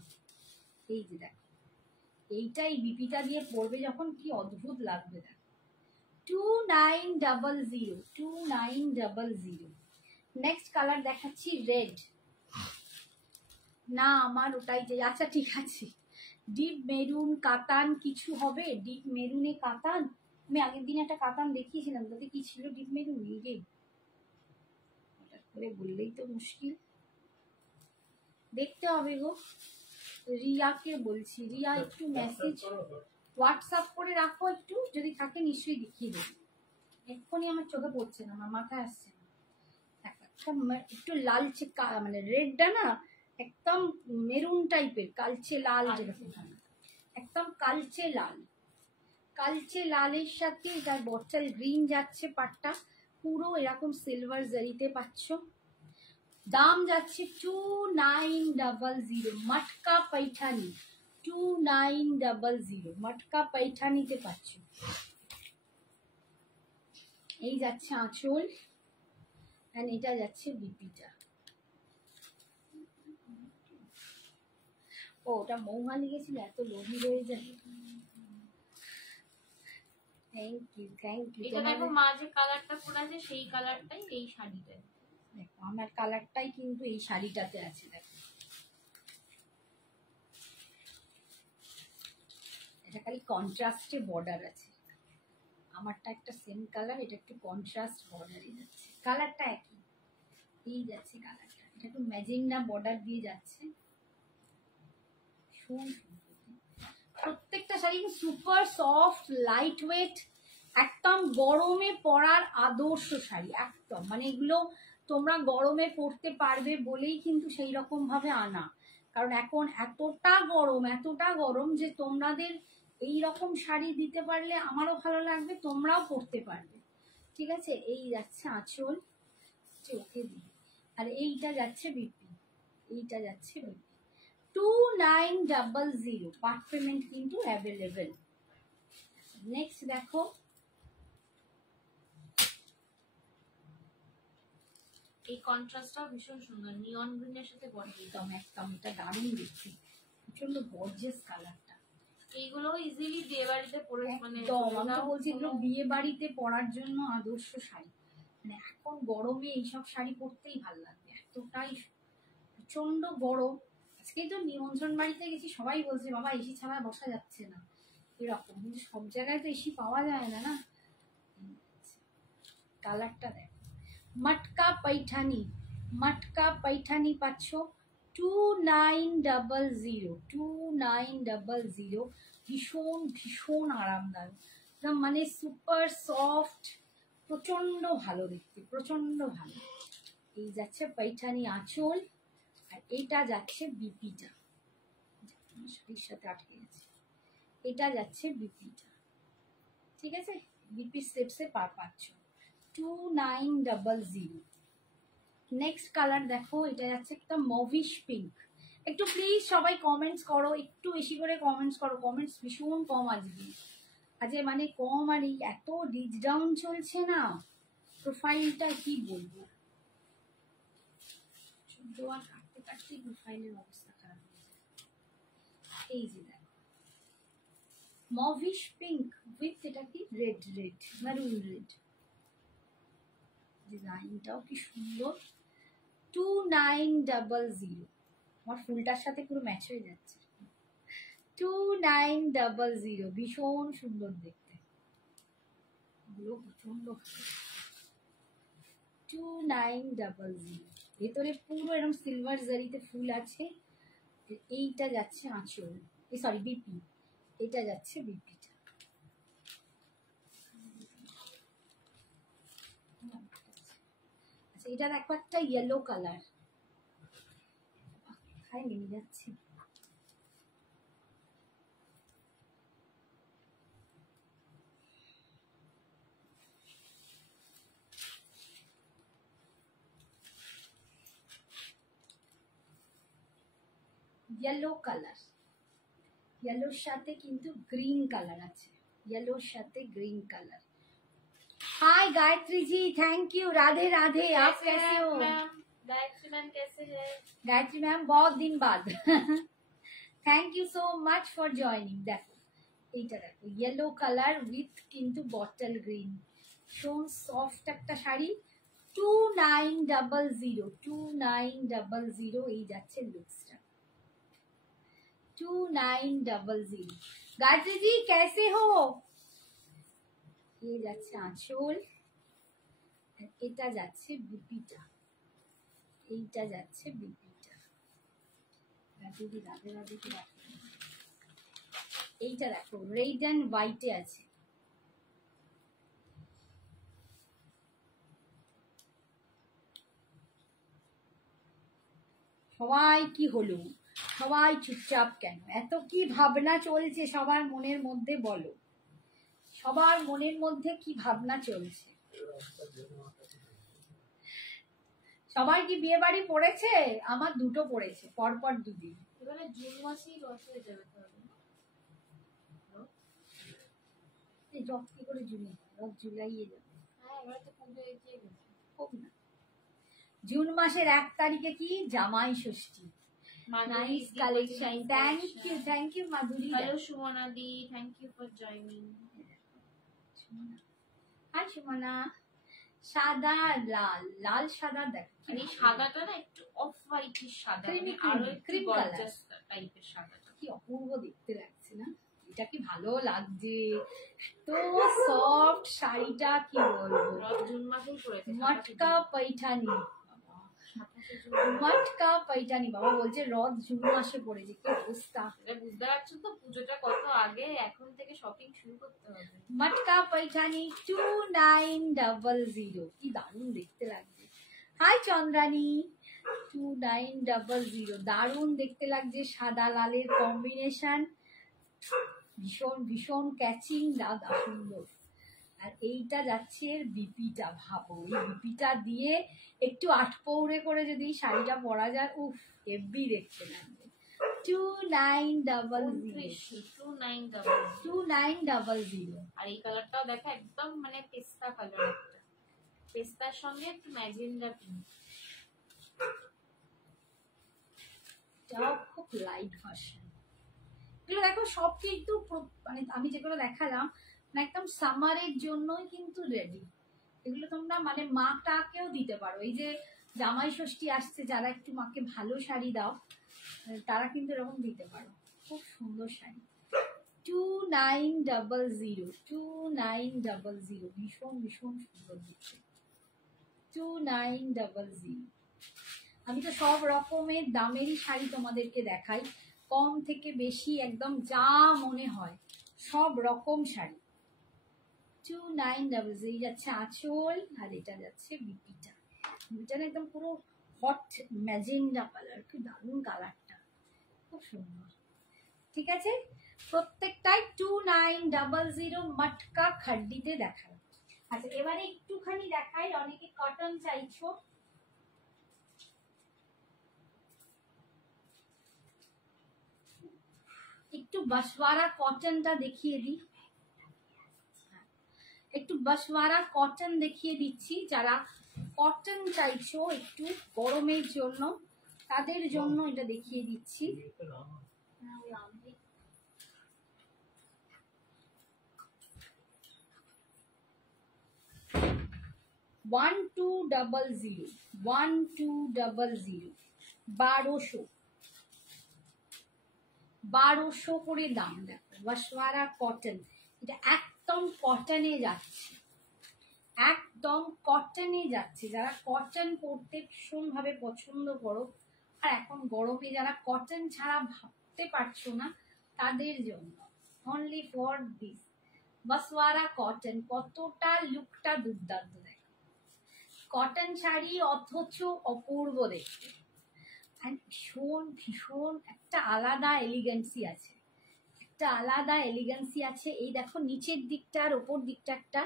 এই যে দেখো এইটা এই বিপিটা দিয়ে পরবে যখন কি অদ্ভুত লাগবে। দেখো 2900, 2900। নেক্সট কালার দেখাচ্ছি রেড। না আমার ওটাই যে, আচ্ছা ঠিক আছে। ডিপ মেরুন কাতান কিছু হবে, ডিপ মেরুনে কাতান। আমি আগের দিন একটা কাতান দেখিয়েছিলাম, তাতে কি ছিল ডিপ মেরুন, এই যে হঠাৎ করে বললেই তো মুশকিল, দেখতে হবে গো। রিয়াকে বলছি, রিয়া একটু মেসেজ হোয়াটসঅ্যাপ করে রাখো, একটু যদি থাকে নিশ্চয়ই দেখিয়ে দেবো। এক্ষুনি আমার চোখে পড়ছে না, আমার মাথায় আসছে না। একটু লালচে মানে রেডটা না একদম মেরুন টাইপের, কালচে লাল যেরকম, একদম কালচে লাল। কালচে লালের সাথে এটার বটল গ্রিন যাচ্ছে, পাটটা পুরো এরকম সিলভার জারিতে পাচ্ছ। দাম যাচ্ছে 2900, মটকা पैठानी 2900, মটকা पैठानीতে পাচ্ছ। এই যাচ্ছে আঁচল, এন্ড এটা যাচ্ছে বিপিটা। ও ওটা মৌহালি গেছিল, এত লোভী হয়ে যায়। Thank you, thank you. এটা দেখো মা যে কালারটা পরেছে সেই কালারটাই এই শাড়িতে। দেখো আমার কালারটাই কিন্তু এই শাড়িটাতে আছে। দেখো এটা খালি কন্ট্রাস্টে বর্ডার আছে, আমারটা একটা সেম কালার, এটা একটু কন্ট্রাস্ট বর্ডারই যাচ্ছে। কালারটা একই, এই যাচ্ছে কালারটা, এটা একটু ম্যাজেন্ডা বর্ডার দিয়ে যাচ্ছে। প্রত্যেকটা sari super soft, light weight, একদম গরমে পরার আদর্শ শাড়ি একদম। মানে এগুলো তোমরা গরমে পরতে পারবে বলেই কিন্তু সেই রকম ভাবে আনা, কারণ এখন এতটা গরম যে তোমাদের এই রকম শাড়ি দিতে পারলে আমারও ভালো লাগবে, তোমরাও পরতে পারবে, ঠিক আছে। এই যাচ্ছে আঁচল, চোখে দিই, আর এইটা যাচ্ছে বিপি, এইটা যাচ্ছে বিপি 2900। পার্ট পেমেন্ট কিন্তু অ্যাভেলেবেল। নেক্সট দেখো এই কন্ট্রাস্টটাও ভীষণ সুন্দর, নিয়ন গ্রিনের সাথে বডি। একদম একদম, এটা দারুণ দেখছি, প্রচন্ড গর্জিয়াস কালারটা। এইগুলো ইজিলি বিয়ে বাড়িতে পরে, মানে আমি তো বলছি এগুলো বিয়ে বাড়িতে পরার জন্য আদর্শ শাড়ি। মানে এখন গরমে এইসব শাড়ি পরতেই ভালো লাগবে, এতটাই প্রচন্ড গরম। আজকেই তো নিমন্ত্রণ বাড়িতে গেছি, সবাই বলছে বাবা এসি ছাড়া বসা যাচ্ছে না, এরকম। কিন্তু সব জায়গায় তো এসি পাওয়া যায় না, না। কালারটা দেখো, মটকা पैठानी, মটকা पैठानी পাচ্ছ 2900, 2900। ভীষণ ভীষণ আরামদায়ক, একদম মানে সুপার সফট, প্রচন্ড ভালো দেখতে, প্রচন্ড ভালো। এই যাচ্ছে पैठानी আঁচল, আর এইটা যাচ্ছে বিপিটা, শাড়ির সাথে আটকে গেছে। এটা যাচ্ছে বিপিটা, ঠিক আছে। বিপি স্টেপসে পাচ্ছ 2900। নেক্সট কালার দেখো, এটা যাচ্ছে একটা মভিশ পিঙ্ক। একটু প্লিজ সবাই কমেন্টস করো, একটু বেশি করে কমেন্টস করো, কমেন্টস ভীষণ কম আজকে, আজকে মানে কম। আর এই এত রিচ ডাউন চলছে না, প্রোফাইলটা কি বলবো, আর কাটতে কাটতে প্রোফাইলের অবস্থা খারাপ হয়ে যায়। এই যে দেখো মভিশ পিঙ্ক উইথ এটা কি রেড, মেরুন রেড, ডিজাইনটাও কি সুন্দর। 2900, আমার ফুলটার সাথে পুরো ম্যাচ হয়ে যাচ্ছে। 2900, ভীষণ সুন্দর দেখতে, এগুলো প্রচন্ড। 2900, ভেতরে পুরো এরকম সিলভার জারিতে ফুল আছে। এইটা যাচ্ছে আঁচল, সরি বিপি, এটা যাচ্ছে বিপিটা। এটা দেখো একটা ইয়েলো কালার, কোথায় নিয়ে যাচ্ছে, ইয়েলো কালার, ইয়েলোর সাথে কিন্তু গ্রিন কালার আছে, ইয়েলোর সাথে green colour. Hi Gayatri ji, thank you, Radhe Radhe. आप कैसे हो गायत्री मैम? कैसे है गायत्री मैम? बहुत दिन बाद thank you so much for joining. देखो এইটা দেখো, ইয়েলো কালার উইথ কিন্তু বটল গ্রিন, ভীষণ সফট একটা শাড়ি। 2900, 2900 এই যাচ্ছে লুকসটা, 2900। गायत्री जी कैसे हो? ये যাচ্ছে আঁচল, এটা যাচ্ছে বিপিটা, এইটা যাচ্ছে বিপিটা। রাধে রাধে রাধে কি রাখো, এইটা দেখো রেড অ্যান্ড হোয়াইটে আছে। সবাই কি হলো, সবাই চুপচাপ কেন? এত কি ভাবনা চলছে সবার মনের মধ্যে? বলো, সবার মনের মধ্যে কি ভাবনা চলছে? সবাই কি বিয়ে বাড়ি পড়েছে? আমার দুটো পড়েছে পরপর দুদিন। এবারে জুন মাসেই রথ হয়ে যাবে তাহলে। এই রথ কি করে জুনে? রথ জুলাইয়ে যাবে। হ্যাঁ, এবারে তো পুজো এগিয়ে গেছে। খুব না, জুন মাসের 1 তারিখে কি Jamai Sasthi. Nice collection, thank you Madhuri. Hello Sumana di, thank you for joining. Hi Sumana. সাদা লাল, লাল সাদা দেখো, এই সাদাটা না একটু অফ হোয়াইটিশ সাদা, Creamy, আরো creamy, একটু cream গর্জাস টাইপের সাদাটা। কি অপূর্ব দেখতে লাগছে না? এটা কি ভালো লাগছে, তো সফট শাড়িটা, কি বলবো। রথ জুন মাসেই পড়েছে। মটকা पैठानी, মটকা पैठानी বাবা বলছে রথ জুন মাসে পড়েছে, কি অবস্থা। এটা বুঝতে পারছো তো, পুজোটা কত আগে, এখন থেকে শপিং শুরু করতে হবে। মটকা पैठानी 2900, কি দারুণ দেখতে লাগছে। হাই চন্দ্রানী, 2900, দারুণ দেখতে লাগছে। সাদা লালের কম্বিনেশন ভীষণ ভীষণ ক্যাচিং, দাদা সুন্দর। আর এইটা যাচ্ছে বিপিটা, ভাবো এই বিপিটা দিয়ে একটু আটপৌড়ে করে যদি শাড়িটা পরা যায়, উফ হেভি দেখতে লাগবে। 2900। আর এই কালারটাও দেখো একদম মানে পেস্তা কালার, একটা পেস্তার সঙ্গে একটু ম্যাজেন্ডা পিঙ্ক। এটাও খুব লাইট ভার্সন। এগুলো দেখো সব কিন্তু মানে আমি যেগুলো দেখালাম একদম সামারের জন্যই কিন্তু রেডি। এগুলো তোমরা মানে মাটাকেও দিতে পারো। এই যে জামাই ষষ্ঠী আসছে, যারা একটু মাকে ভালো শাড়ি দাও তারা কিন্তু এরকম দিতে পারো। খুব সুন্দর শাড়ি। 2900, ভীষণ ভীষণ সুন্দর দেখতে। 2900। আমি তো সব রকমের দামেরই শাড়ি তোমাদেরকে দেখাই, কম থেকে বেশি একদম যা মনে হয় সব রকম শাড়ি। 2900। এই যাচ্ছে আঁচল, আর এটা যাচ্ছে বিপিটা। বিপিটা একদম পুরো হট ম্যাজেন্ডা কালার, কি দারুণ কালারটা, খুব সুন্দর। ঠিক আছে, প্রত্যেকটাই 2900 মটকা খাড্ডিতে দেখাই। আচ্ছা এবারে একটুখানি দেখাই, অনেকে কটন চাইছো। একটু বাসওয়ারা কটনটা দেখিয়ে দিই, একটু বাসওয়ারা কটন দেখিয়ে দিচ্ছি। যারা কটন চাইছো একটু গরমের জন্য, তাদের জন্য এটা দেখিয়ে দিচ্ছি। 1200, 1200 করে দাম। দেখো বাসওয়ারা কটন, এটা একদম কটনে যাচ্ছে, একদম কটনে যাচ্ছে। যারা কটন পরতে ভীষণ ভাবে পছন্দ করো, আর এখন গরমে যারা কটন ছাড়া ভাবতে পারছো না, তাদের জন্য অনলি ফর দিস বাসওয়ারা কটন। কতটা লুকটা দুর্দান্ত দেখো, কটন শাড়ি অথচ অপূর্ব দেখতে, আর ভীষণ ভীষণ একটা আলাদা এলিগেন্সি আছে, একটা আলাদা এলিগেন্সি আছে। এই দেখো নিচের দিকটা আর ওপর দিকটা একটা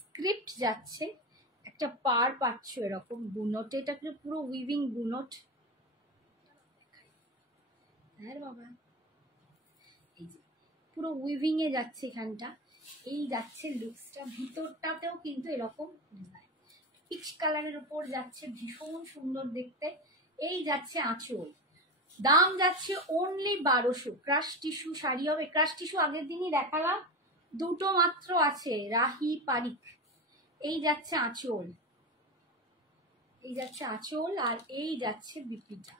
স্ক্রিপ্ট যাচ্ছে, একটা পার পাচ্ছ এরকম বুনটে, এটা পুরো উইভিং বুনট। হ্যাঁ বাবা, এই যে পুরো উইভিং এ যাচ্ছে এখানটা, এই যাচ্ছে লুকসটা, ভিতরটাতেও কিন্তু এরকম ডিজাইন পিচ কালারের উপর যাচ্ছে, ভীষণ সুন্দর দেখতে। এই যাচ্ছে আঁচল, দাম যাচ্ছে অনলি 1200। ক্রাশ টিস্যু শাড়ি হবে, ক্রাশ টিস্যু আগের দিনই দেখালাম, দুটো মাত্র আছে, রাহি পারিক। এই যাচ্ছে আঁচল, এই যাচ্ছে আঁচল, আর এই যাচ্ছে বিপিটা,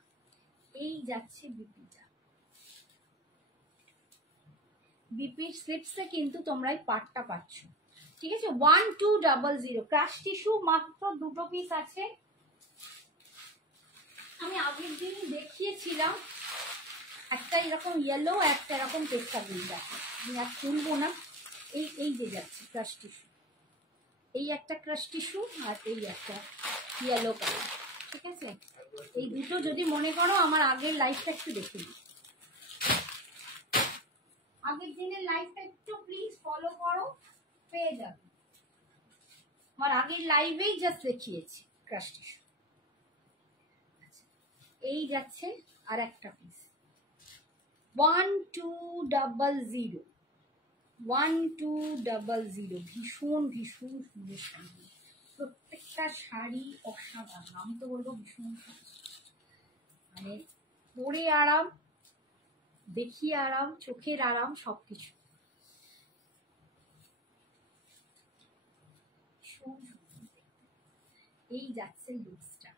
এই যাচ্ছে বিপিটা। বিপির স্লিপসে কিন্তু তোমরা এই পাটটা পাচ্ছ, ঠিক আছে। 1200 ক্রাশ টিস্যু মাত্র দুটো পিস আছে। আমি আগের দিন দেখিয়েছিলাম একটা এরকম ইয়েলো, একটা এরকম পেস্তা গ্রিন, দেখো আমি আর খুলবো না। এই এই যে যাচ্ছে ক্রাশ টিস্যু, এই একটা ক্রাশ টিস্যু আর এই একটা ইয়েলো কালার, ঠিক আছে। এই দুটো যদি মনে করো আমার আগের লাইফটা একটু দেখে নিই, আগের দিনের লাইফটা একটু প্লিজ ফলো করো, পেয়ে যাবে। আমার আগের লাইভেই জাস্ট দেখিয়েছি ক্রাশ টিস্যু। এই যাচ্ছে আর একটা পিস 1200, 1200, ভীষণ ভীষণ সুন্দর শাড়ি, প্রত্যেকটা শাড়ি অসাধারণ, আমি তো বলবো ভীষণ সুন্দর, মানে পরে আরাম, দেখিয়ে আরাম, চোখের আরাম, সবকিছু ভীষণ সুন্দর। এই যাচ্ছে লুকসটা,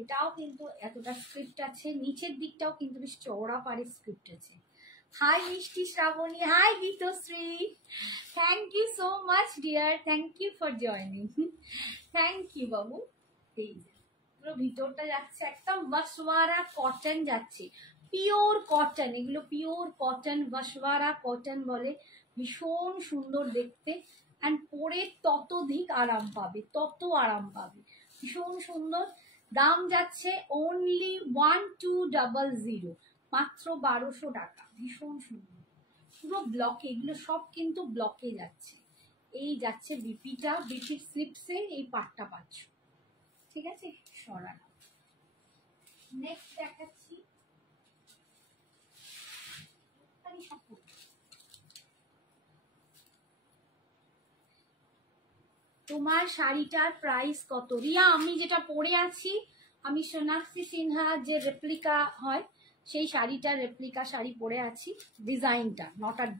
এটাও কিন্তু এতটা স্ক্রিপ্ট আছে, নিচের দিকটাও কিন্তু বেশ চওড়া পারে স্ক্রিপ্ট আছে। হাই মিষ্টি Shrabani, hi Gitashree, thank you so much dear, thank you for joining, thank you বাবু। এই যে পুরো ভিতরটা যাচ্ছে একদম ওয়াশওয়ারা কটন যাচ্ছে, পিওর কটন, এগুলো পিওর কটন, ওয়াশওয়ারা কটন বলে, ভীষণ সুন্দর দেখতে, অ্যান্ড পরে ততোধিক আরাম পাবে, তত আরাম পাবে, ভীষণ সুন্দর। দাম যাচ্ছে অনলি 1200, মাত্র 1200 টাকা, ভীষণ সুন্দর, পুরো ব্লকে, এগুলো সব কিন্তু ব্লকে যাচ্ছে। এই যাচ্ছে বিপিটা, বিপির স্লিপসে এই পাটটা পাচ্ছ, ঠিক আছে। সরানো নেক্সট দেখাচ্ছি, তোমার শাড়িটার প্রাইস কত রিয়া? আমি যেটা পরে আছি, আমি সোনাক্ষী সিনহা যে রেপ্লিকা হয় সেই শাড়িটার রেপ্লিকা শাড়ি পরে আছি, ডিজাইনটা নটার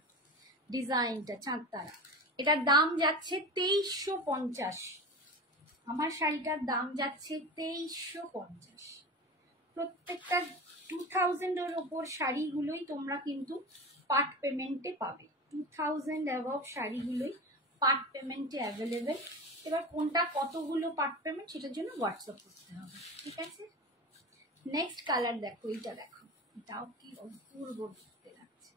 ডিজাইনটা চাঁদতারা, এটার দাম যাচ্ছে 2350। আমার শাড়িটার দাম যাচ্ছে 2350। প্রত্যেকটা 2000-এর ওপর শাড়িগুলোই তোমরা কিন্তু পার্ট পেমেন্টে পাবে, 2000 অ্যাবভ শাড়িগুলোই পার্ট পেমেন্টে অ্যাভেলেবেল। এবার কোনটা কতগুলো পার্ট পেমেন্ট সেটার জন্য হোয়াটসঅ্যাপ করতে হবে, ঠিক আছে। নেক্সট কালার দেখো, এইটা দেখো, এটাও কি অপূর্ব দেখতে লাগছে,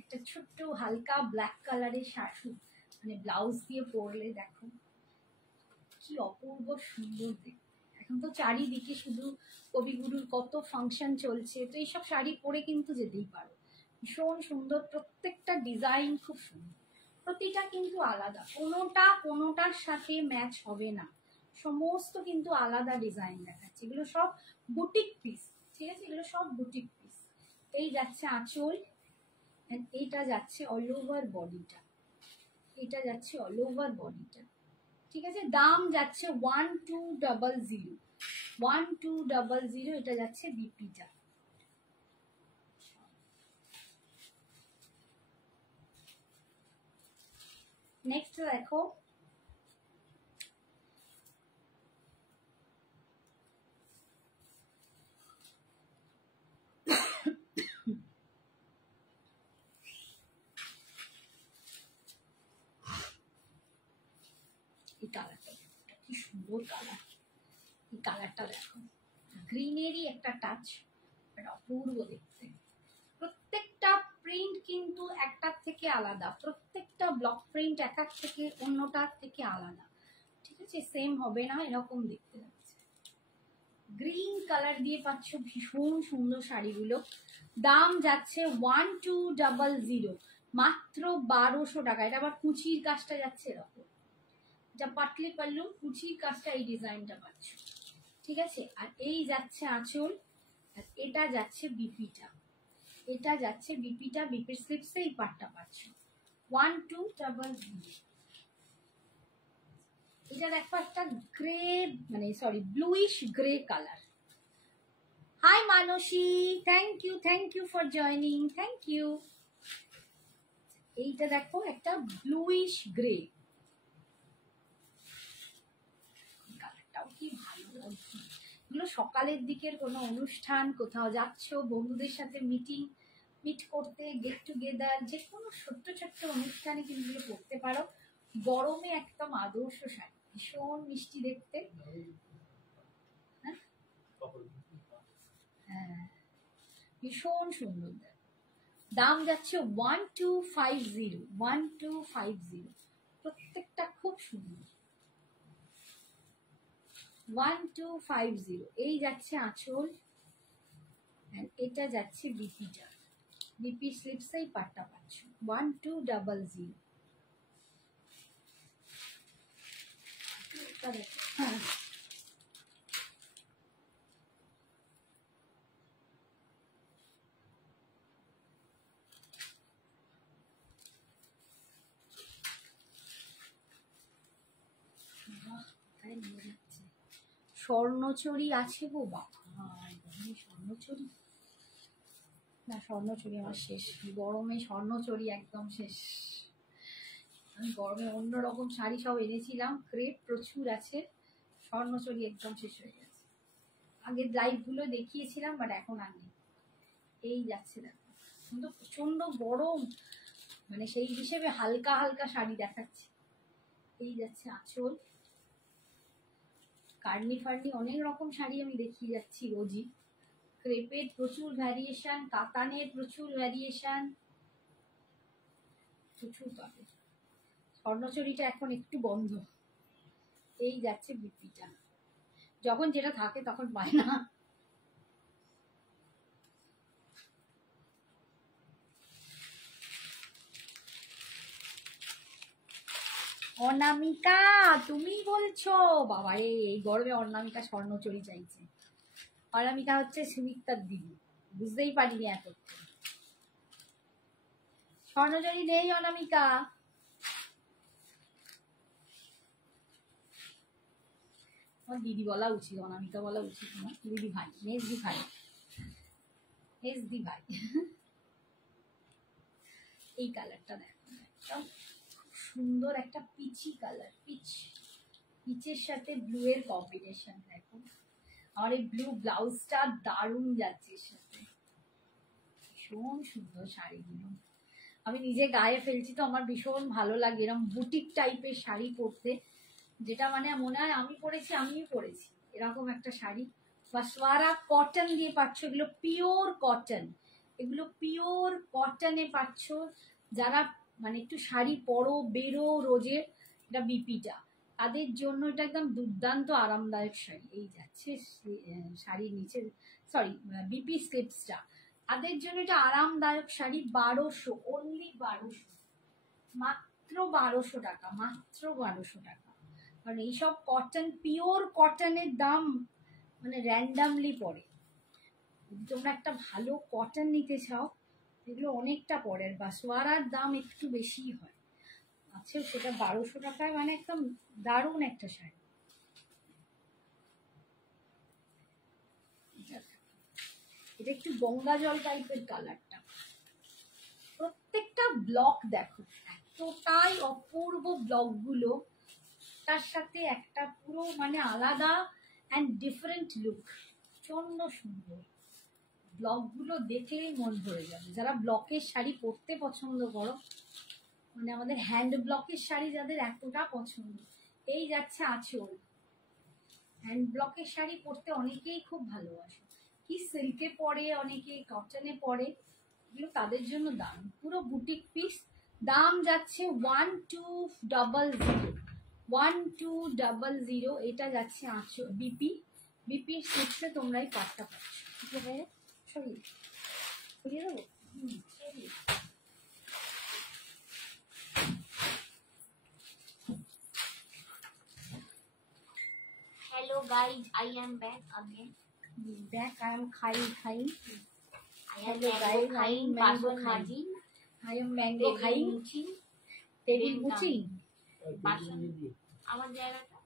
একটা ছোট্ট হালকা ব্ল্যাক কালারের শাড়ি, মানে ব্লাউজ দিয়ে পরলে দেখো কি অপূর্ব সুন্দর দেখতে। এখন তো চারিদিকে শুধু কবিগুরুর কত ফাংশন চলছে, তো এইসব শাড়ি পরে কিন্তু যেতেই পারো, ভীষণ সুন্দর, প্রত্যেকটা ডিজাইন খুব সুন্দর, প্রতিটা কিন্তু আলাদা, কোনোটার সাথে ম্যাচ হবে না, সমস্ত কিন্তু আলাদা ডিজাইন দেখাচ্ছে, এগুলো সব বুটিক পিস, ঠিক আছে, এগুলো সব বুটিক পিস। এই যাচ্ছে আঁচল, এইটা যাচ্ছে অল ওভার বডিটা, এটা যাচ্ছে অল ওভার বডিটা, ঠিক আছে। দাম যাচ্ছে 1200, 1200, এটা যাচ্ছে বিপিটা। নেক্সট দেখো, এই কালারটা কি সুন্দর কালার, এই কালারটা দেখো, গ্রিনেরই একটা টাচ, অপূর্ব দেখতে, প্রত্যেকটা প্রিন্ট কিন্তু একটার থেকে আলাদা, প্রত্যেকটা ব্লক প্রিন্ট একার থেকে অন্যটার থেকে আলাদা, ঠিক আছে, সেম হবে না, এরকম দেখতে লাগছে। গ্রিন কালার দিয়ে পাচ্ছ ভীষণ সুন্দর শাড়িগুলো, দাম যাচ্ছে 1200, মাত্র 1200 টাকা। এটা আবার কুচির কাজটা যাচ্ছে এরকম, যা পাটলি পাল্লু কুচির কাজটা, এই ডিজাইনটা পাচ্ছ, ঠিক আছে। আর এই যাচ্ছে আঁচল, আর এটা যাচ্ছে বিপিটা, এটা যাচ্ছে বিপিটা, বিপির স্লিপসে এই পাটটা পাচ্ছ 1200। এটা দেখো একটা গ্রে মানে sorry bluish grey colour. Hi Manasi, thank you for joining, thank you. এইটা দেখো একটা ব্লুইশ গ্রে, কালারটাও কি ভালো লাগছে। এগুলো সকালের দিকের কোনো অনুষ্ঠান, কোথাও যাচ্ছ, বন্ধুদের সাথে মিট করতে, গেট টুগেদার, যে কোনো ছোট্ট ছোট্ট অনুষ্ঠানে কিন্তু এগুলো পরতে পারো। গরমে একদম আদর্শ শাড়ি, ভীষণ মিষ্টি দেখতে। হ্যাঁ ভীষণ সুন্দর। দাম যাচ্ছে 1250, প্রত্যেকটা খুব সুন্দর। 1250 এই যাচ্ছে আঁচল, এটা যাচ্ছে বিপিটা, বিপি স্লিপসেই পাটটা পাচ্ছ 1200। হ্যাঁ স্বর্ণচুরি আছে গো বাবা, স্বর্ণচুরি না, স্বর্ণচুরি আমার শেষ, গরমে স্বর্ণচুরি একদম শেষ। আমি গরমে অন্যরকম শাড়ি সব এনেছিলাম, ক্রেপ প্রচুর আছে, স্বর্ণচুরি একদম শেষ হয়ে গেছে। আগের লাইভগুলো দেখিয়েছিলাম বাট এখন আর নেই। এই যাচ্ছে দেখো, কিন্তু প্রচন্ড গরম, মানে সেই হিসেবে হালকা হালকা শাড়ি দেখাচ্ছে। এই যাচ্ছে আঁচল, কার্নি ফার্নি অনেক রকম শাড়ি আমি দেখিয়ে যাচ্ছি রোজই। ক্রেপের প্রচুর ভ্যারিয়েশন, কাতানের প্রচুর ভ্যারিয়েশন, প্রচুর পাবে। স্বর্ণচুরিটা এখন একটু বন্ধ। এই যাচ্ছে বিপিটা, যখন যেটা থাকে তখন পায় না। অনামিকা তুমি বলছো? বাবা এই গরমে অনামিকা স্বর্ণচুরি চাইছে। অনামিকা হচ্ছে সুমিত্রার দিদি, বুঝতেই পারিনি এত। স্বর্ণচুরি নেই অনামিকা। আমার দিদি বলা উচিত, অনামিকা বলা উচিত না, দিদি ভাই, নেসদি ভাই, নেসদি ভাই। এই কালারটা দেখো, খুব সুন্দর একটা পিচি কালার, পিচের সাথে ব্লু এর কম্বিনেশন দেখো। আর এই ব্লু ব্লাউজটা দারুণ যাচ্ছে এর সাথে, ভীষণ সুন্দর শাড়িগুলো। আমি নিজে গায়ে ফেলছি তো আমার ভীষণ ভালো লাগে এরকম বুটিক টাইপের শাড়ি পরতে, যেটা মানে মনে হয় আমি পরেছি এরকম একটা শাড়ি। বা সোয়ারা কটন দিয়ে পাচ্ছ, এগুলো পিওর কটন, এগুলো পিওর কটনে পাচ্ছ। যারা মানে একটু শাড়ি পরো বেরো রোজে, এটা বিপিটা, তাদের জন্য এটা একদম দুর্দান্ত আরামদায়ক শাড়ি। এই যাচ্ছে শাড়ির নিচে সরি বিপি স্লিপসটা, তাদের জন্য এটা আরামদায়ক শাড়ি। 1200, অনলি 1200, মাত্র 1200 টাকা, মাত্র 1200 টাকা। কারণ এইসব কটন, পিওর কটনের দাম মানে র্যান্ডামলি পড়ে। যদি তোমরা একটা ভালো কটন নিতে চাও এগুলো অনেকটা পড়ে, বা সোয়ারার দাম একটু বেশি হয়, আছে সেটা 1200 টাকায়, মানে একদম দারুণ একটা শাড়ি। এটা একটু গঙ্গা জল টাইপের কালারটা। প্রত্যেকটা ব্লক দেখো এতটাই অপূর্ব ব্লকগুলো, তার সাথে একটা পুরো মানে আলাদা অ্যান্ড ডিফারেন্ট লুক, প্রচন্ড সুন্দর। ব্লকগুলো দেখলেই মন ভরে যাবে। যারা ব্লকের শাড়ি পরতে পছন্দ করো, মানে আমাদের হ্যান্ড ব্লকের শাড়ি যাদের এতটা পছন্দ, এই যাচ্ছে আঁচল। হ্যান্ড ব্লকের শাড়ি পরতে অনেকেই খুব ভালোবাসে, কি সিল্কে পরে, অনেকে কটনে পরে, এগুলো তাদের জন্য দাম পুরো বুটিক পিস। দাম যাচ্ছে 1200, 1200। এটা যাচ্ছে আঁচল বিপি স্লিপসে তোমরা এই পাটটা পাচ্ছ। সরিয়ে দেবো, সরিয়ে। Hello guys, I am back again. Back, I am খাই। Hello guys, I am mango khain. I am mango khain. Table মুচিং বাসন আমার জায়গাটা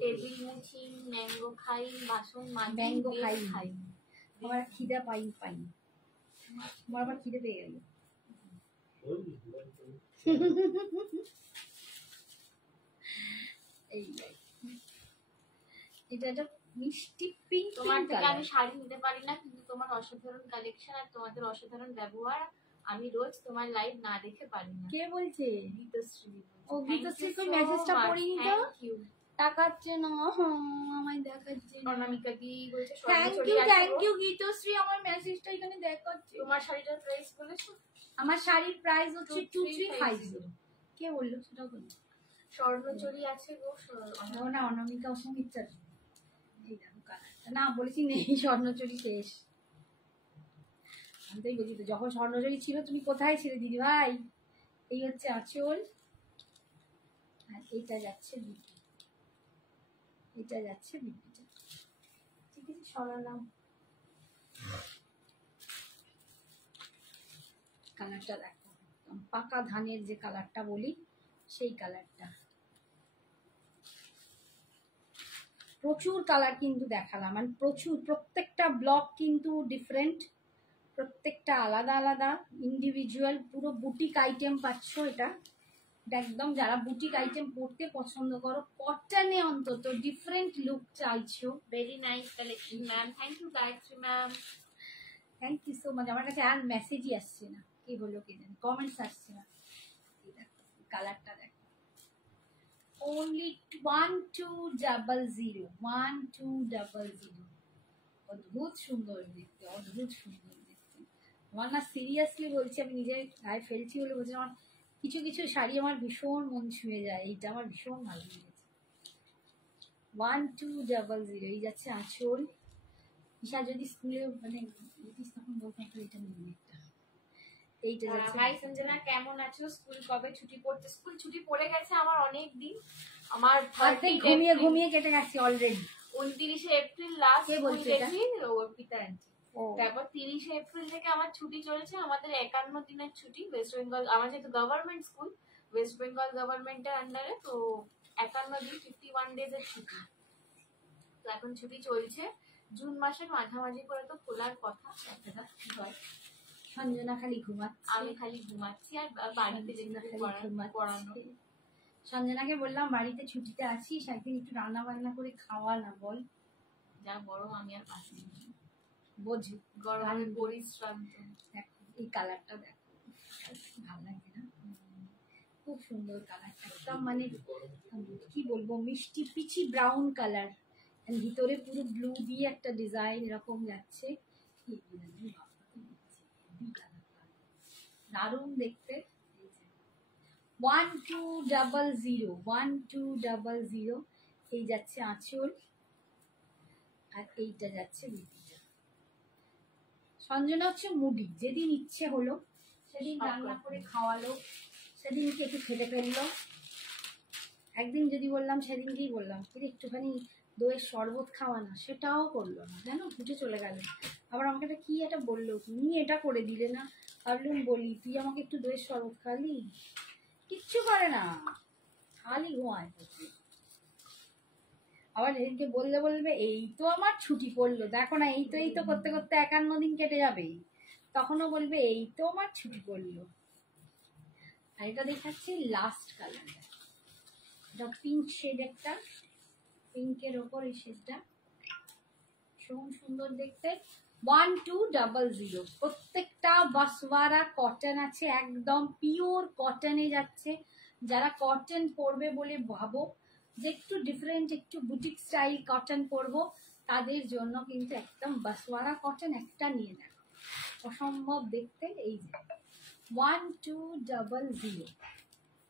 টেবিল মুচিং ম্যাঙ্গো খাই বাসন মাজি ম্যাঙ্গো বেল খাই। আমার খিদা পাই আমার আবার খিদে পেয়ে গেল। এই এটা একটা মিষ্টি পিঙ্ক। তোমার থেকে আমি শাড়ি নিতে পারি না, কিন্তু তোমার অসাধারণ কালেকশন আর তোমাদের অসাধারণ ব্যবহার আমি রোজ তোমার লাইভ না দেখে পারি না। কে বলছে? গীতশ্রী। ও গীতশ্রী কো মেসেজটা পড়িনি তো, তাকাচ্ছে না আমায় দেখাচ্ছে। অনামিকা দি বলছে থ্যাংক ইউ গীতশ্রী, আমার মেসেজটা এখানে দেখাচ্ছে। তোমার শাড়িটার প্রাইস বলেছো? আমার শাড়ির প্রাইস হচ্ছে 2350। কে বললো সেটাও বললো? স্বর্ণচুরি আছে গো। না অনামিকা অসমিতা এই দেখো কালারটা। না বলেছি নেই, স্বর্ণচুরি শেষ। আমি তাই বলছি তো, যখন স্বর্ণচুরি ছিল তুমি কোথায় ছিলে দিদি ভাই? এই হচ্ছে আঁচল, আর এইটা যাচ্ছে বিপি, এটা যাচ্ছে বিপিটা। ঠিক আছে, সরালাম। কালারটা দেখো, পাকা ধানের যে কালারটা বলি সেই কালারটা। প্রচুর কালার কিন্তু দেখালাম, মানে প্রচুর, প্রত্যেকটা ব্লক কিন্তু ডিফারেন্ট, প্রত্যেকটা আলাদা আলাদা ইন্ডিভিজুয়াল, পুরো বুটিক আইটেম পাচ্ছ। এটা একদম যারা বুটিক আইটেম পড়তে পছন্দ করো, কটনে অন্তত ডিফারেন্ট লুক চাইছো। Very nice collection ma'am, thank you Gayatri ma'am, thank you so much. আমার কাছে আর মেসেজই আসছে না, কি হলো কি জানি, কমেন্টস আসছে না। কালারটা দেখো, only 1200, 1200। অদ্ভুত সুন্দর দেখতে, অদ্ভুত সুন্দর দেখতে। আমার না সিরিয়াসলি বলছি, আমি নিজে গায়ে ফেলছি বলে বলছি, আমার কিছু কিছু শাড়ি আমার ভীষণ মন ছুঁয়ে যায়। এইটা আমার ভীষণ ভালো লেগেছে। 1200। এই যাচ্ছে আঁচল। ঈশা যদি স্কুলে মানে তখন বলতাম তো এটা নিয়ে একটা। এইটা যাচ্ছে। হাই সঞ্জনা, কেমন আছো? স্কুল কবে ছুটি পড়ছে? স্কুল ছুটি পড়ে গেছে আমার অনেক দিন, আমার ঘুমিয়ে ঘুমিয়ে কেটে গেছে অলরেডি। 29 এপ্রিল লাস্ট স্কুল গেছি অর্পিতা আন্টি। তারপর 30 এপ্রিল থেকে আমার ছুটি চলছে, আমাদের 51 দিনের ছুটি। ওয়েস্ট বেঙ্গল, আমার যেহেতু গভর্নমেন্ট স্কুল, ওয়েস্ট বেঙ্গল গভর্নমেন্টের আন্ডারে, তো 51 দিন 51 ডেজ এর ছুটি। তো এখন ছুটি চলছে, জুন মাসের মাঝামাঝি করে তো খোলার কথা। দেখা কি হয়। সঞ্জনা খালি ঘুমাচ্ছে, আমি খালি ঘুমাচ্ছি, আর বাড়িতে যেতে পড়ানো। সঞ্জনাকে বললাম বাড়িতে ছুটিতে আছিস, একদিন একটু রান্না বান্না করে খাওয়া না, বল। যা গরম, আমি আর পাচ্ছি বোঝো গরমে পরিশ্রান্ত। দেখো এই কালারটা দেখো, ভালো লাগে না? খুব সুন্দর কালারটা, একদম মানে কি বলবো, মিষ্টি পিচি ব্রাউন কালার, ভিতরে পুরো ব্লু দিয়ে একটা ডিজাইন এরকম যাচ্ছে। দারুণ দেখতে। 1200, 1200। এই যাচ্ছে আঁচল, আর এইটা যাচ্ছে বিপিটা। সঞ্জনা হচ্ছে মুডি, যেদিন ইচ্ছে হলো সেদিন রান্না করে খাওয়ালো, সেদিনকে একটু খেতে ফেললো। একদিন যদি বললাম, সেদিনকেই বললাম কিন্তু একটুখানি দইয়ের শরবত খাওয়া না, সেটাও করলো না, জানো, ঘুটে চলে গেল। আবার আমাকে একটা কি একটা বললো, তুমি এটা করে দিলে না। ভাবলুম বলি, তুই আমাকে একটু দইয়ের শরবত খালি, কিচ্ছু করে না, খালি ঘুমায়। আবার এদিনকে বলবে এই তো আমার ছুটি পড়লো, দেখো না, এই তো করতে করতে 51 দিন কেটে যাবে, তখনও বলবে এই তো আমার ছুটি পড়লো। আর এটা দেখাচ্ছি লাস্ট কালার, এটা পিঙ্ক শেড, একটা পিঙ্কের ওপর এই শেডটা ভীষণ সুন্দর দেখতে। 1200। প্রত্যেকটা বাসওয়ারা কটন আছে, একদম পিওর কটনে যাচ্ছে। যারা কটন পরবে বলে ভাবো যে একটু ডিফারেন্ট, একটু বুটিক স্টাইল কটন পরবো, তাদের জন্য কিন্তু একদম বাসওয়ারা কটন একটা নিয়ে দেখো, অসম্ভব দেখতে। এই যে 1200,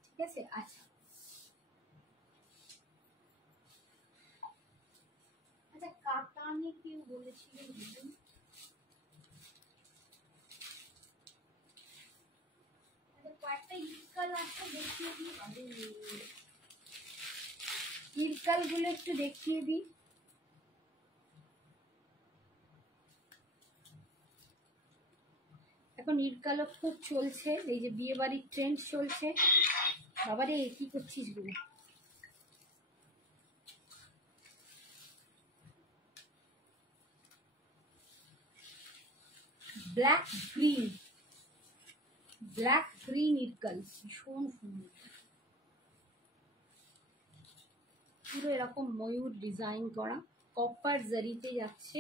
ঠিক আছে। আচ্ছা আচ্ছা, কাতানে কেউ বলেছিলেন কয়েকটা ইরকাল আছে, দেখিয়ে দিই। ইরকাল গুলো একটু দেখিয়ে দিই। এখন ইটকালও খুব চলছে, এই যে বিয়ে বাড়ির ট্রেন্ড চলছে। বাবারে কি করছিস গুলো? ব্ল্যাক গ্রিন ইটকাল, ভীষণ সুন্দর, পুরো এরকম ময়ূর ডিজাইন করা, কপার জারিতে যাচ্ছে।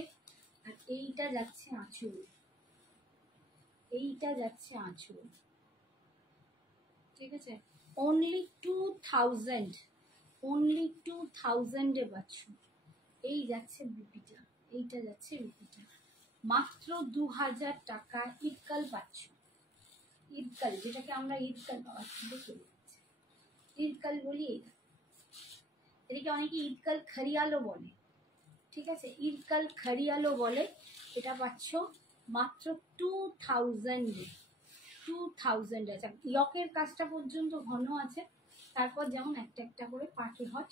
আর এইটা যাচ্ছে আঁচল, এইটা যাচ্ছে আঁচল, ঠিক আছে। অনলি 2000, অনলি 2000-এ পাচ্ছ। এই যাচ্ছে বিপিটা, এইটা যাচ্ছে বিপিটা, মাত্র 2000 টাকা ইটকাল পাচ্ছ। ইটকাল, যেটাকে আমরা ইটকাল পাচ্ছি, চলে যাচ্ছে ইটকাল বলি। এইটা, এটাকে অনেকে ইটকাল খড়িয়ালও বলে, ঠিক আছে, ইটকাল খড়িয়ালও বলে। এটা পাচ্ছ মাত্র 2000-এ। 2000 আছে। ইয়কের কাজটা পর্যন্ত ঘন আছে, তারপর যেমন একটা একটা করে পাখি হয়।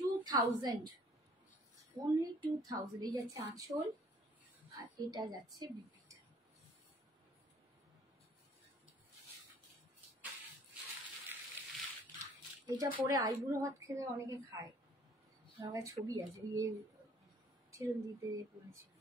2000, অনলি 2000। এই যাচ্ছে আঁচল, আর এটা যাচ্ছে বিপিটা। এটা পরে আইবুড়ো ভাত খেলে অনেকে খায়, আমার ছবি আছে, ইয়ে চিরঞ্জিতে পড়েছিল।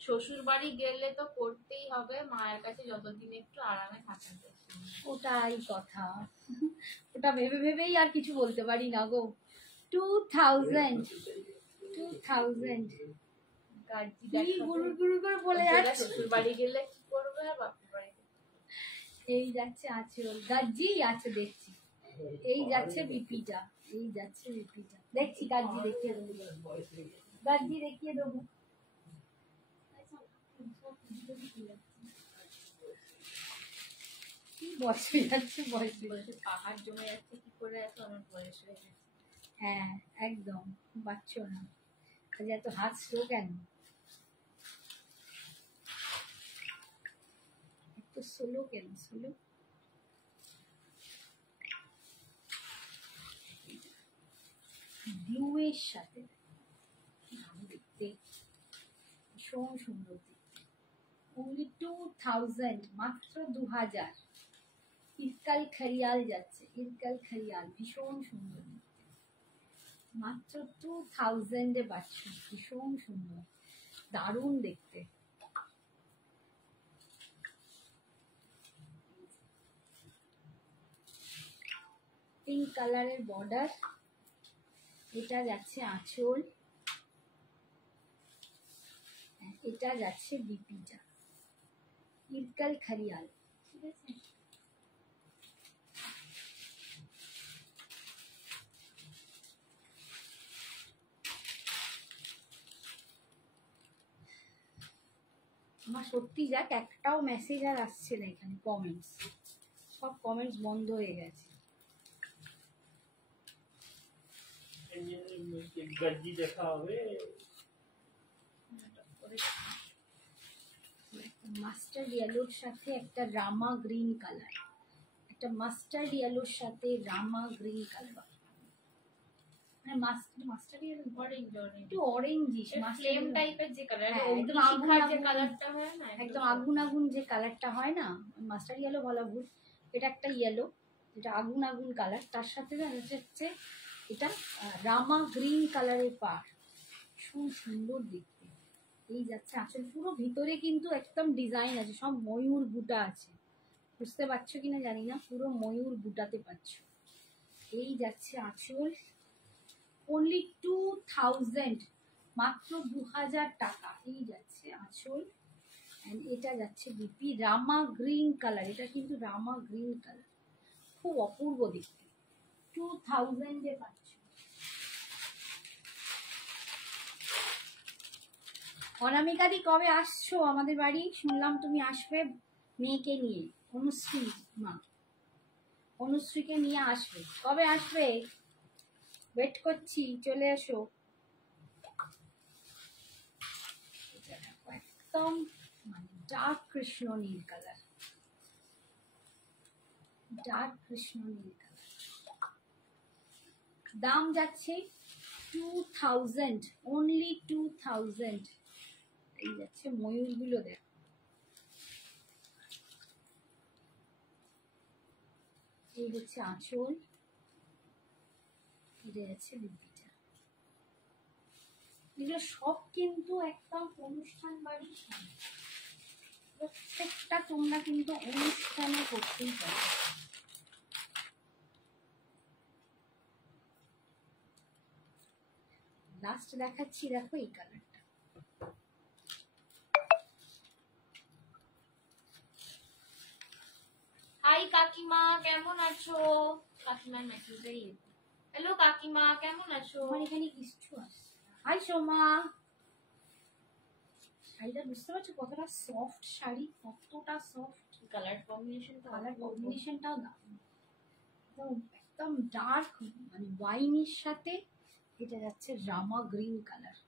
শ্বশুর বাড়ি গেলে তো করতেই হবে, মায়ের কাছে যতদিন একটু আরামে থাকেন। ওটাই কথা, ওটা ভেবে ভেবেই আর কিছু বলতে পারি না গো। 2000 গুরুর গুরু করে বলে যাচ্ছে। শ্বশুর বাড়ি গেলে কি করবে আর বাপের বাড়ি? এই যাচ্ছে আঁচল, গাজি আছে দেখছি। এই যাচ্ছে বিপিটা, এই যাচ্ছে বিপিটা, দেখছি গাজি দেখিয়ে দেবো, গাজি দেখিয়ে দেবো। বয়স হয়ে যাচ্ছে, বয়স পাহাড় জমে যাচ্ছে কি করে, এত অনেক বয়স হয়ে গেছে। হ্যাঁ একদম, বাচ্চো না, এত হাত স্লো কেন, এত স্লো কেন, স্লো। ব্লু এর সাথে দেখতে ভীষণ সুন্দর দেখতে। অনলি 2000, মাত্র 2000। ইটকাল খড়িয়াল যাচ্ছে, ইটকাল খড়িয়াল, ভীষণ সুন্দর, মাত্র 2000-এ পাচ্ছ, ভীষণ সুন্দর, দারুণ দেখতে। পিঙ্ক কালারের বর্ডার, এটা যাচ্ছে আঁচল, এটা যাচ্ছে বিপিটা, ইটকাল খড়িয়াল, ঠিক আছে। আমার সত্যি যাক একটাও মেসেজ আর আসছে না এখানে, কমেন্টস, সব কমেন্টস বন্ধ হয়ে গেছে। দেখা হবে মাস্টার্ড ইয়েলোর সাথে একটা রামা গ্রিন কালার, একটা মাস্টার্ড ইয়েলোর সাথে রামা গ্রিন কালার, মাস্টার্ড ইয়েলো একটু অরেঞ্জিশ ফ্লেম টাইপের যে কালার, একদম আগুন যে কালারটা হয় না, একদম আগুন আগুন যে কালারটা হয় না, মাস্টার্ড ইয়েলো বলা ভুল, এটা একটা ইয়েলো, এটা আগুন আগুন কালার, তার সাথে হচ্ছে এটা রামা গ্রিন কালারের পাড়, সুন্দর দেখতে। এই যাচ্ছে আঁচল, পুরো ভিতরে কিন্তু একদম ডিজাইন আছে, সব ময়ূর বুটা আছে, বুঝতে পারছো কিনা জানি না, পুরো ময়ূর বুটাতে পাচ্ছ। এই যাচ্ছে আঁচল, অনলি 2000, মাত্র 2000 টাকা। এই যাচ্ছে আঁচল, এন্ড এটা যাচ্ছে বিপি, রামা গ্রিন কালার, এটা কিন্তু রামা গ্রিন কালার, খুব অপূর্ব দেখতে, 2000-এ পাচ্ছ। অনামিকাদি কবে আসছো আমাদের বাড়ি? শুনলাম তুমি আসবে মেয়েকে নিয়ে, অনুশ্রী মা, অনুশ্রীকে নিয়ে আসবে, কবে আসবে? ওয়েট করছি, চলে এসো। একদম মানে ডার্ক কৃষ্ণ নীল কালার, ডার্ক কৃষ্ণ নীল কালার। দাম যাচ্ছে 2000, অনলি 2000। এই যাচ্ছে ময়ূরগুলো দেখ, এই হচ্ছে আঁচল, এটা যাচ্ছে বিপিটা। এগুলো সব কিন্তু একদম অনুষ্ঠান বাড়ির শাড়ি, প্রত্যেকটা তোমরা কিন্তু অনুষ্ঠানে করতেই পারো। লাস্ট দেখাচ্ছি, দেখো এই কালারটা, হাই কাকিমা কেমন আছো? কাকিমার মেসেজটাই, হ্যালো কাকিমা কেমন আছো? আমার এখানে কিছু আছে। হাই সোমা, শাড়িটা বুঝতে পারছো কতটা সফট শাড়ি, কতটা সফট, কালার কম্বিনেশনটাও দারুণ, একদম ডার্ক মানে ওয়াইনের সাথে এটা যাচ্ছে রামা গ্রিন কালার,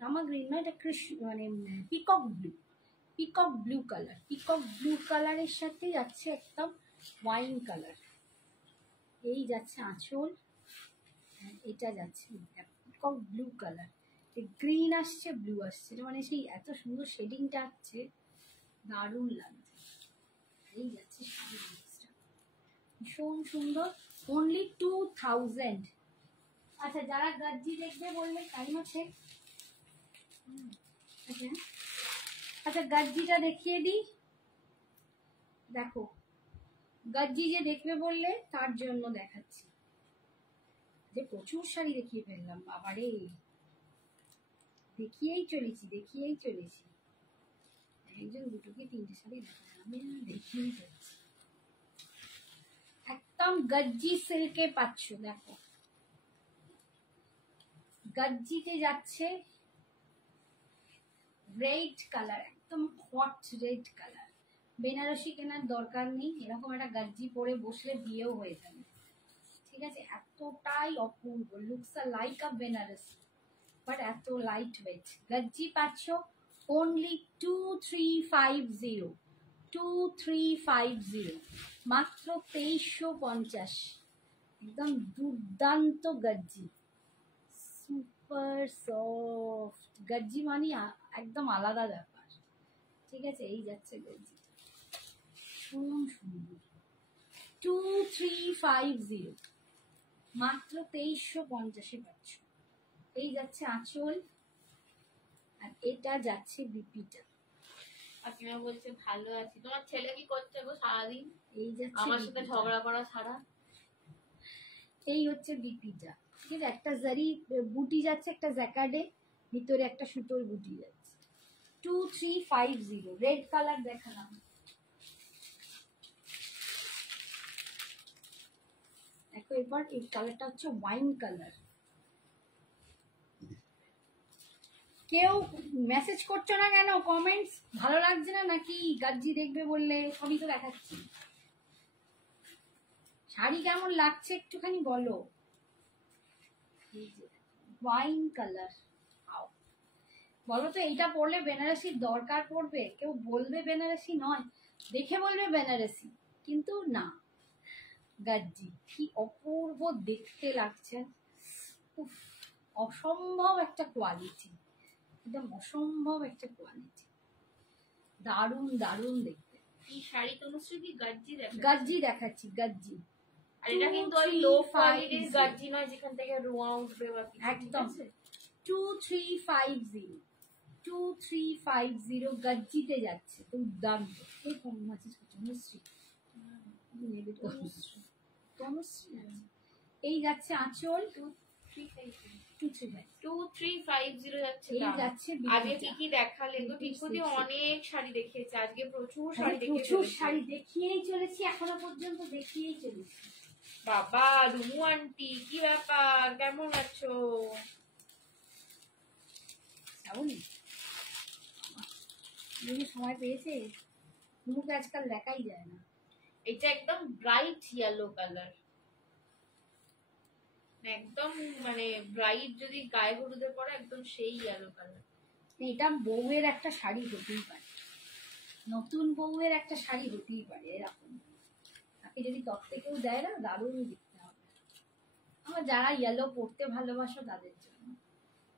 রামা গ্রিন না, এটা কৃষ্ণ মানে peacock blue, peacock blue colour, peacock blue কালারের সাথে যাচ্ছে একদম ওয়াইন কালার। এই যাচ্ছে আঁচল, এটা যাচ্ছে পিকক ব্লু কালার, গ্রিন আসছে ব্লু আসছে, মানে সেই এত সুন্দর শেডিংটা আসছে, দারুণ লাগছে। এই যাচ্ছে শাড়ির লুকসটা, ভীষণ সুন্দর, অনলি 2000। আচ্ছা যারা গাজ্জি দেখবে বললে টাইম আছে, আচ্ছা গাজ্জিটা দেখিয়ে দিই, দেখো গাজ্জি যে দেখবে বললে তার জন্য দেখাচ্ছি, যে প্রচুর শাড়ি দেখিয়ে ফেললাম বাবারে, দেখিয়েই চলেছি, একজন দুটো কি তিনটে শাড়ি দেখা, আমি দেখিয়েই চলছি। একদম গজ্জি সিল্কে পাচ্ছ, দেখো গজ্জিতে যাচ্ছে রেড কালার, একদম হট রেড কালার। বেনারসি কেনার দরকার নেই, এরকম একটা গজ্জি পরে বসলে বিয়েও হয়ে যাবে, ঠিক আছে, এতটাই অপূর্ব, looks like a Benarasi but এত লাইট ওয়েট। গজ্জি পাচ্ছ অনলি 2350, 2350, মাত্র 2350, একদম দুর্দান্ত গজ্জি, সুপার সফট গজ্জি মানে একদম আলাদা ব্যাপার, ঠিক আছে। এই যাচ্ছে গজ্জি, সুন্দর, 2350, মাত্র 2350 পাচ্ছ। এই যাচ্ছে আঁচল, আর এটা যাচ্ছে বিপিটা। কাকিমা বলছে ভালো আছি, তোমার ছেলে কি করছে গো সারাদিন? এই যাচ্ছে আমার সাথে ঝগড়া করা ছাড়া। এই হচ্ছে বিপিটা, ঠিক আছে, একটা জারি বুটি যাচ্ছে, একটা জ্যাকার্ডে ভিতরে একটা সুতোর বুটি যাচ্ছে, 2350। রেড কালার দেখালাম, দেখো এবার এই কালারটা হচ্ছে ওয়াইন কালার। কেউ মেসেজ করছো না কেন? কমেন্টস ভালো লাগছে না নাকি? গাজ্জি দেখবে বললে, সবই তো দেখাচ্ছি, শাড়ি কেমন লাগছে একটুখানি বলো। ওয়াইন কালার, বলো তো এইটা পরলে বেনারসির দরকার পড়বে? কেউ বলবে বেনারসি নয়, দেখে বলবে বেনারসি, কিন্তু না, গাজ্জি কি অপূর্ব দেখতে লাগছে, অসম্ভব একটা কোয়ালিটি, একদম অসম্ভব একটা কোয়ালিটি, দারুণ দারুণ দেখতে। এই শাড়ি তনুশ্রী কি গাজ্জি দেখাচ্ছে? গাজ্জি দেখাচ্ছি, গাজ্জি। আর এটা কিন্তু ওই লো কোয়ালিটির গাজ্জি নয় যেখান থেকে রোয়া উঠবে বা কিছু, একদম 2350, 2350 গাজ্জিতে যাচ্ছে, দুর্দান্ত। এই কোন মাসে তনুশ্রী, তনুশ্রী, এই যাচ্ছে আঁচল, 2350 যাচ্ছে। এই যাচ্ছে আগে কি কি দেখালে গো? টিপুদি অনেক শাড়ি দেখিয়েছে, আজকে প্রচুর শাড়ি প্রচুর শাড়ি দেখিয়েই চলেছি, এখনো পর্যন্ত দেখিয়েই চলেছি। বাবা রুমু আন্টি কি ব্যাপার, কেমন আছো? সময় পেয়েছে, মুখ আজকাল দেখাই যায় না। এটা একদম ব্রাইট ইয়েলো কালার, একদম মানে ব্রাইট, যদি গায়ে হলুদে পরে একদম সেই ইয়েলো কালার, এটা বউয়ের একটা শাড়ি হতেই পারে, নতুন বউয়ের একটা শাড়ি হতেই পারে এরকম। তাকে যদি টপ থেকেও দেয় না, দারুণ দেখতে হবে। আমার যারা ইয়েলো পরতে ভালোবাসো তাদের জন্য,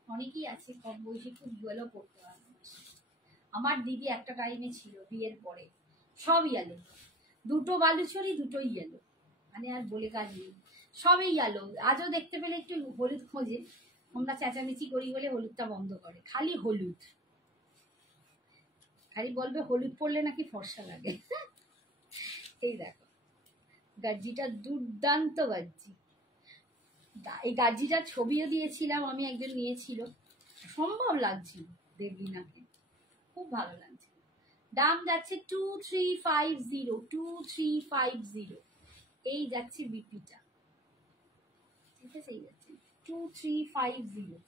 অনেকেই আছে কম বয়সী খুব ইয়েলো পরতে ভালোবাসে। আমার দিদি একটা টাইমে ছিল বিয়ের পরে সব ইয়েলো, দুটো বালুচরি দুটোই ইয়েলো, মানে আর বলে কাজ নেই, সবই ইয়েলো। আজও দেখতে পেলে একটু হলুদ খোঁজে, আমরা চেঁচামেচি করি বলে হলুদটা বন্ধ করে, খালি হলুদ, খালি বলবে হলুদ পরলে নাকি ফর্সা লাগে। এই দেখো গাজ্জিটা দুর্দান্ত গাজ্জি। এই গাজ্জিটার ছবিও দিয়েছিলাম আমি, একজন নিয়েছিল, সম্ভব লাগছিল দেবলিনাকে, খুব ভালো লাগছে। দাম যাচ্ছে 2350, 2350। এই যাচ্ছে বিপিটা, ঠিক আছে, এই যাচ্ছে 2350।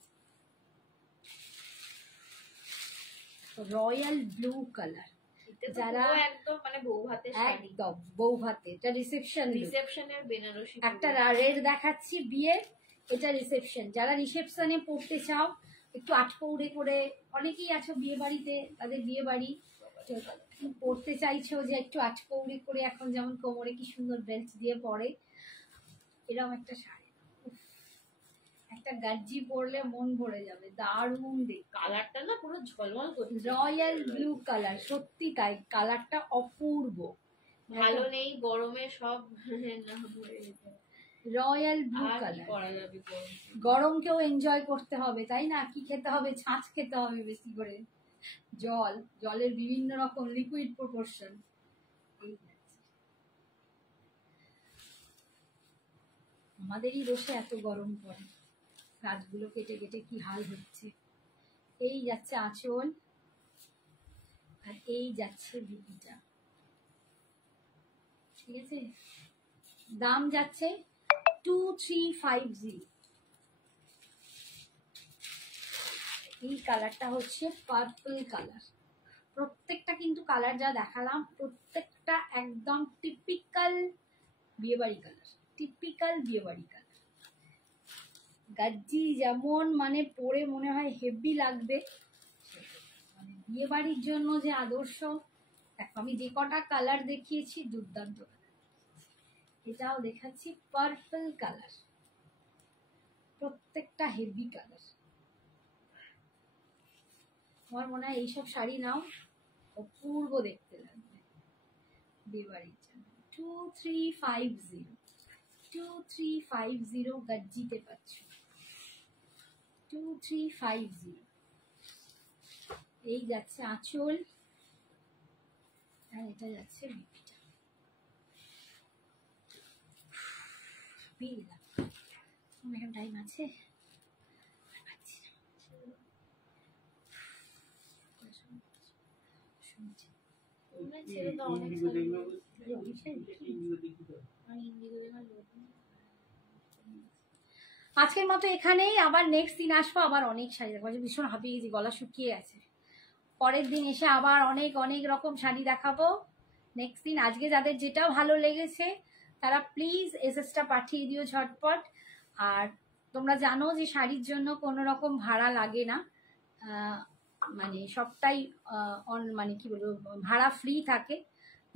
রয়্যাল ব্লু কালার, যারা একদম মানে বউ ভাতের শাড়ি, একদম বউ ভাতে, এটা রিসেপশনের বেনারসি। একটা রেড দেখাচ্ছি বিয়ে, এটা রিসেপশন। যারা রিসেপশনে পড়তে চাও একটু আটপৌড়ে করে, অনেকেই আছো বিয়ে বাড়িতে, তাদের বিয়ে বাড়ি পড়তে চাইছো যে একটু আটপৌড়ে করে, এখন যেমন কোমরে কি সুন্দর বেল্ট দিয়ে পরে, এরকম একটা শাড়ি, একটা গাজ্জি পরলে মন ভরে যাবে, দারুণ দেখ। কালারটা না পুরো ঝলমল করছে, রয়্যাল ব্লু কালার, সত্যি তাই, কালারটা অপূর্ব, ভালো নেই গরমে সব না ভরে যেতে। রয়্যাল ব্লু কালার, গরমকেও এনজয় করতে হবে তাই না? কি খেতে হবে? ছাঁচ খেতে হবে বেশি করে, জলের বিভিন্ন রকম লিকুইড প্রপোর্শন। আমাদেরই দোষে এত গরম পড়ে, গাছগুলো কেটে কেটে কি হাল হচ্ছে। এই যাচ্ছে আঁচল, আর এই যাচ্ছে বিপিটা, ঠিক আছে। দাম যাচ্ছে 2350। এই কালারটা হচ্ছে পার্পল কালার। প্রত্যেকটা কিন্তু কালার যা দেখালাম প্রত্যেকটা একদম টিপিক্যাল বিয়েবাড়ি কালার, টিপিক্যাল বিয়েবাড়ি কালার। গাজ্জি যেমন মানে পরে মনে হয় হেভি লাগবে, মানে বিয়েবাড়ির জন্য যে আদর্শ। দেখো আমি যে কটা কালার দেখিয়েছি দুর্দান্ত কালার, এটাও দেখাচ্ছি পার্পল কালার, প্রত্যেকটা হেভি কালার। আমার মনে হয় এইসব শাড়ি নাও, অপূর্ব দেখতে লাগবে বিয়েবাড়ির জন্য। 2350, 2350 গাজ্জিতে পাচ্ছ, 2350। এই যাচ্ছে আঁচল, আর এটা যাচ্ছে বিপিটা। এখন টাইম আছে, আজকের মতো এখানেই, আবার নেক্সট দিন আসবো, আবার অনেক শাড়ি দেখাবো। ভীষণ হাঁপিয়ে গেছি, গলা শুকিয়ে আছে, পরের দিন এসে আবার অনেক অনেক রকম শাড়ি দেখাবো নেক্সট দিন। আজকে যাদের যেটা ভালো লেগেছে তারা প্লিজ এসএসটা পাঠিয়ে দিও ঝটপট। আর তোমরা জানো যে শাড়ির জন্য কোনো রকম ভাড়া লাগে না, মানে সবটাই মানে কি বলবো, ভাড়া ফ্রি থাকে।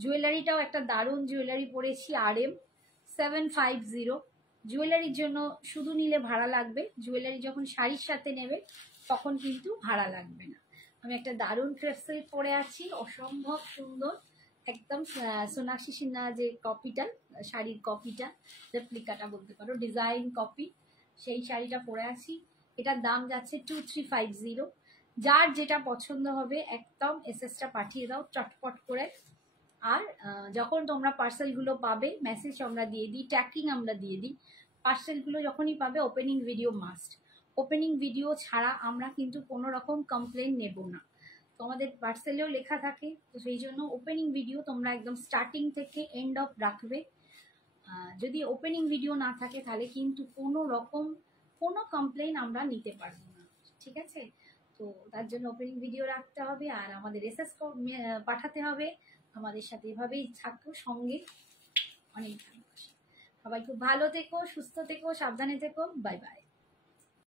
জুয়েলারিটাও একটা দারুণ জুয়েলারি পরেছি, RM 750। জুয়েলারির জন্য শুধু নিলে ভাড়া লাগবে, জুয়েলারি যখন শাড়ির সাথে নেবে তখন কিন্তু ভাড়া লাগবে না। আমি একটা দারুণ ক্রেপ সিল্ক পরে আছি, অসম্ভব সুন্দর, একদম সোনাক্ষী সিনহা যে কপিটা, শাড়ির কপিটা, রেপ্লিকাটা বলতে পারো, ডিজাইন কপি, সেই শাড়িটা পরে আছি। এটার দাম যাচ্ছে 2350। যার যেটা পছন্দ হবে একদম এসএসটা পাঠিয়ে দাও চটপট করে। আর যখন তোমরা পার্সেলগুলো পাবে, মেসেজ আমরা দিয়ে দিই, ট্র্যাকিং আমরা দিয়ে দিই। পার্সেলগুলো যখনই পাবে opening video must, opening video ছাড়া আমরা কিন্তু কোনো রকম কমপ্লেন নেব না। তো আমাদের পার্সেলেও লেখা থাকে, তো সেই জন্য ওপেনিং ভিডিও তোমরা একদম স্টার্টিং থেকে এন্ড অফ রাখবে। যদি ওপেনিং ভিডিও না থাকে তাহলে কিন্তু কোনো রকম কোনো কমপ্লেন আমরা নিতে পারবো না, ঠিক আছে। তো তার জন্য ওপেনিং ভিডিও রাখতে হবে, আর আমাদের এসএস পাঠাতে হবে। আমাদের সাথে এভাবেই থাকো সঙ্গে, অনেক ভালোবাসা। সবাই খুব ভালো থেকো, সুস্থ থেকো, সাবধানে থেকো, বাই বাই।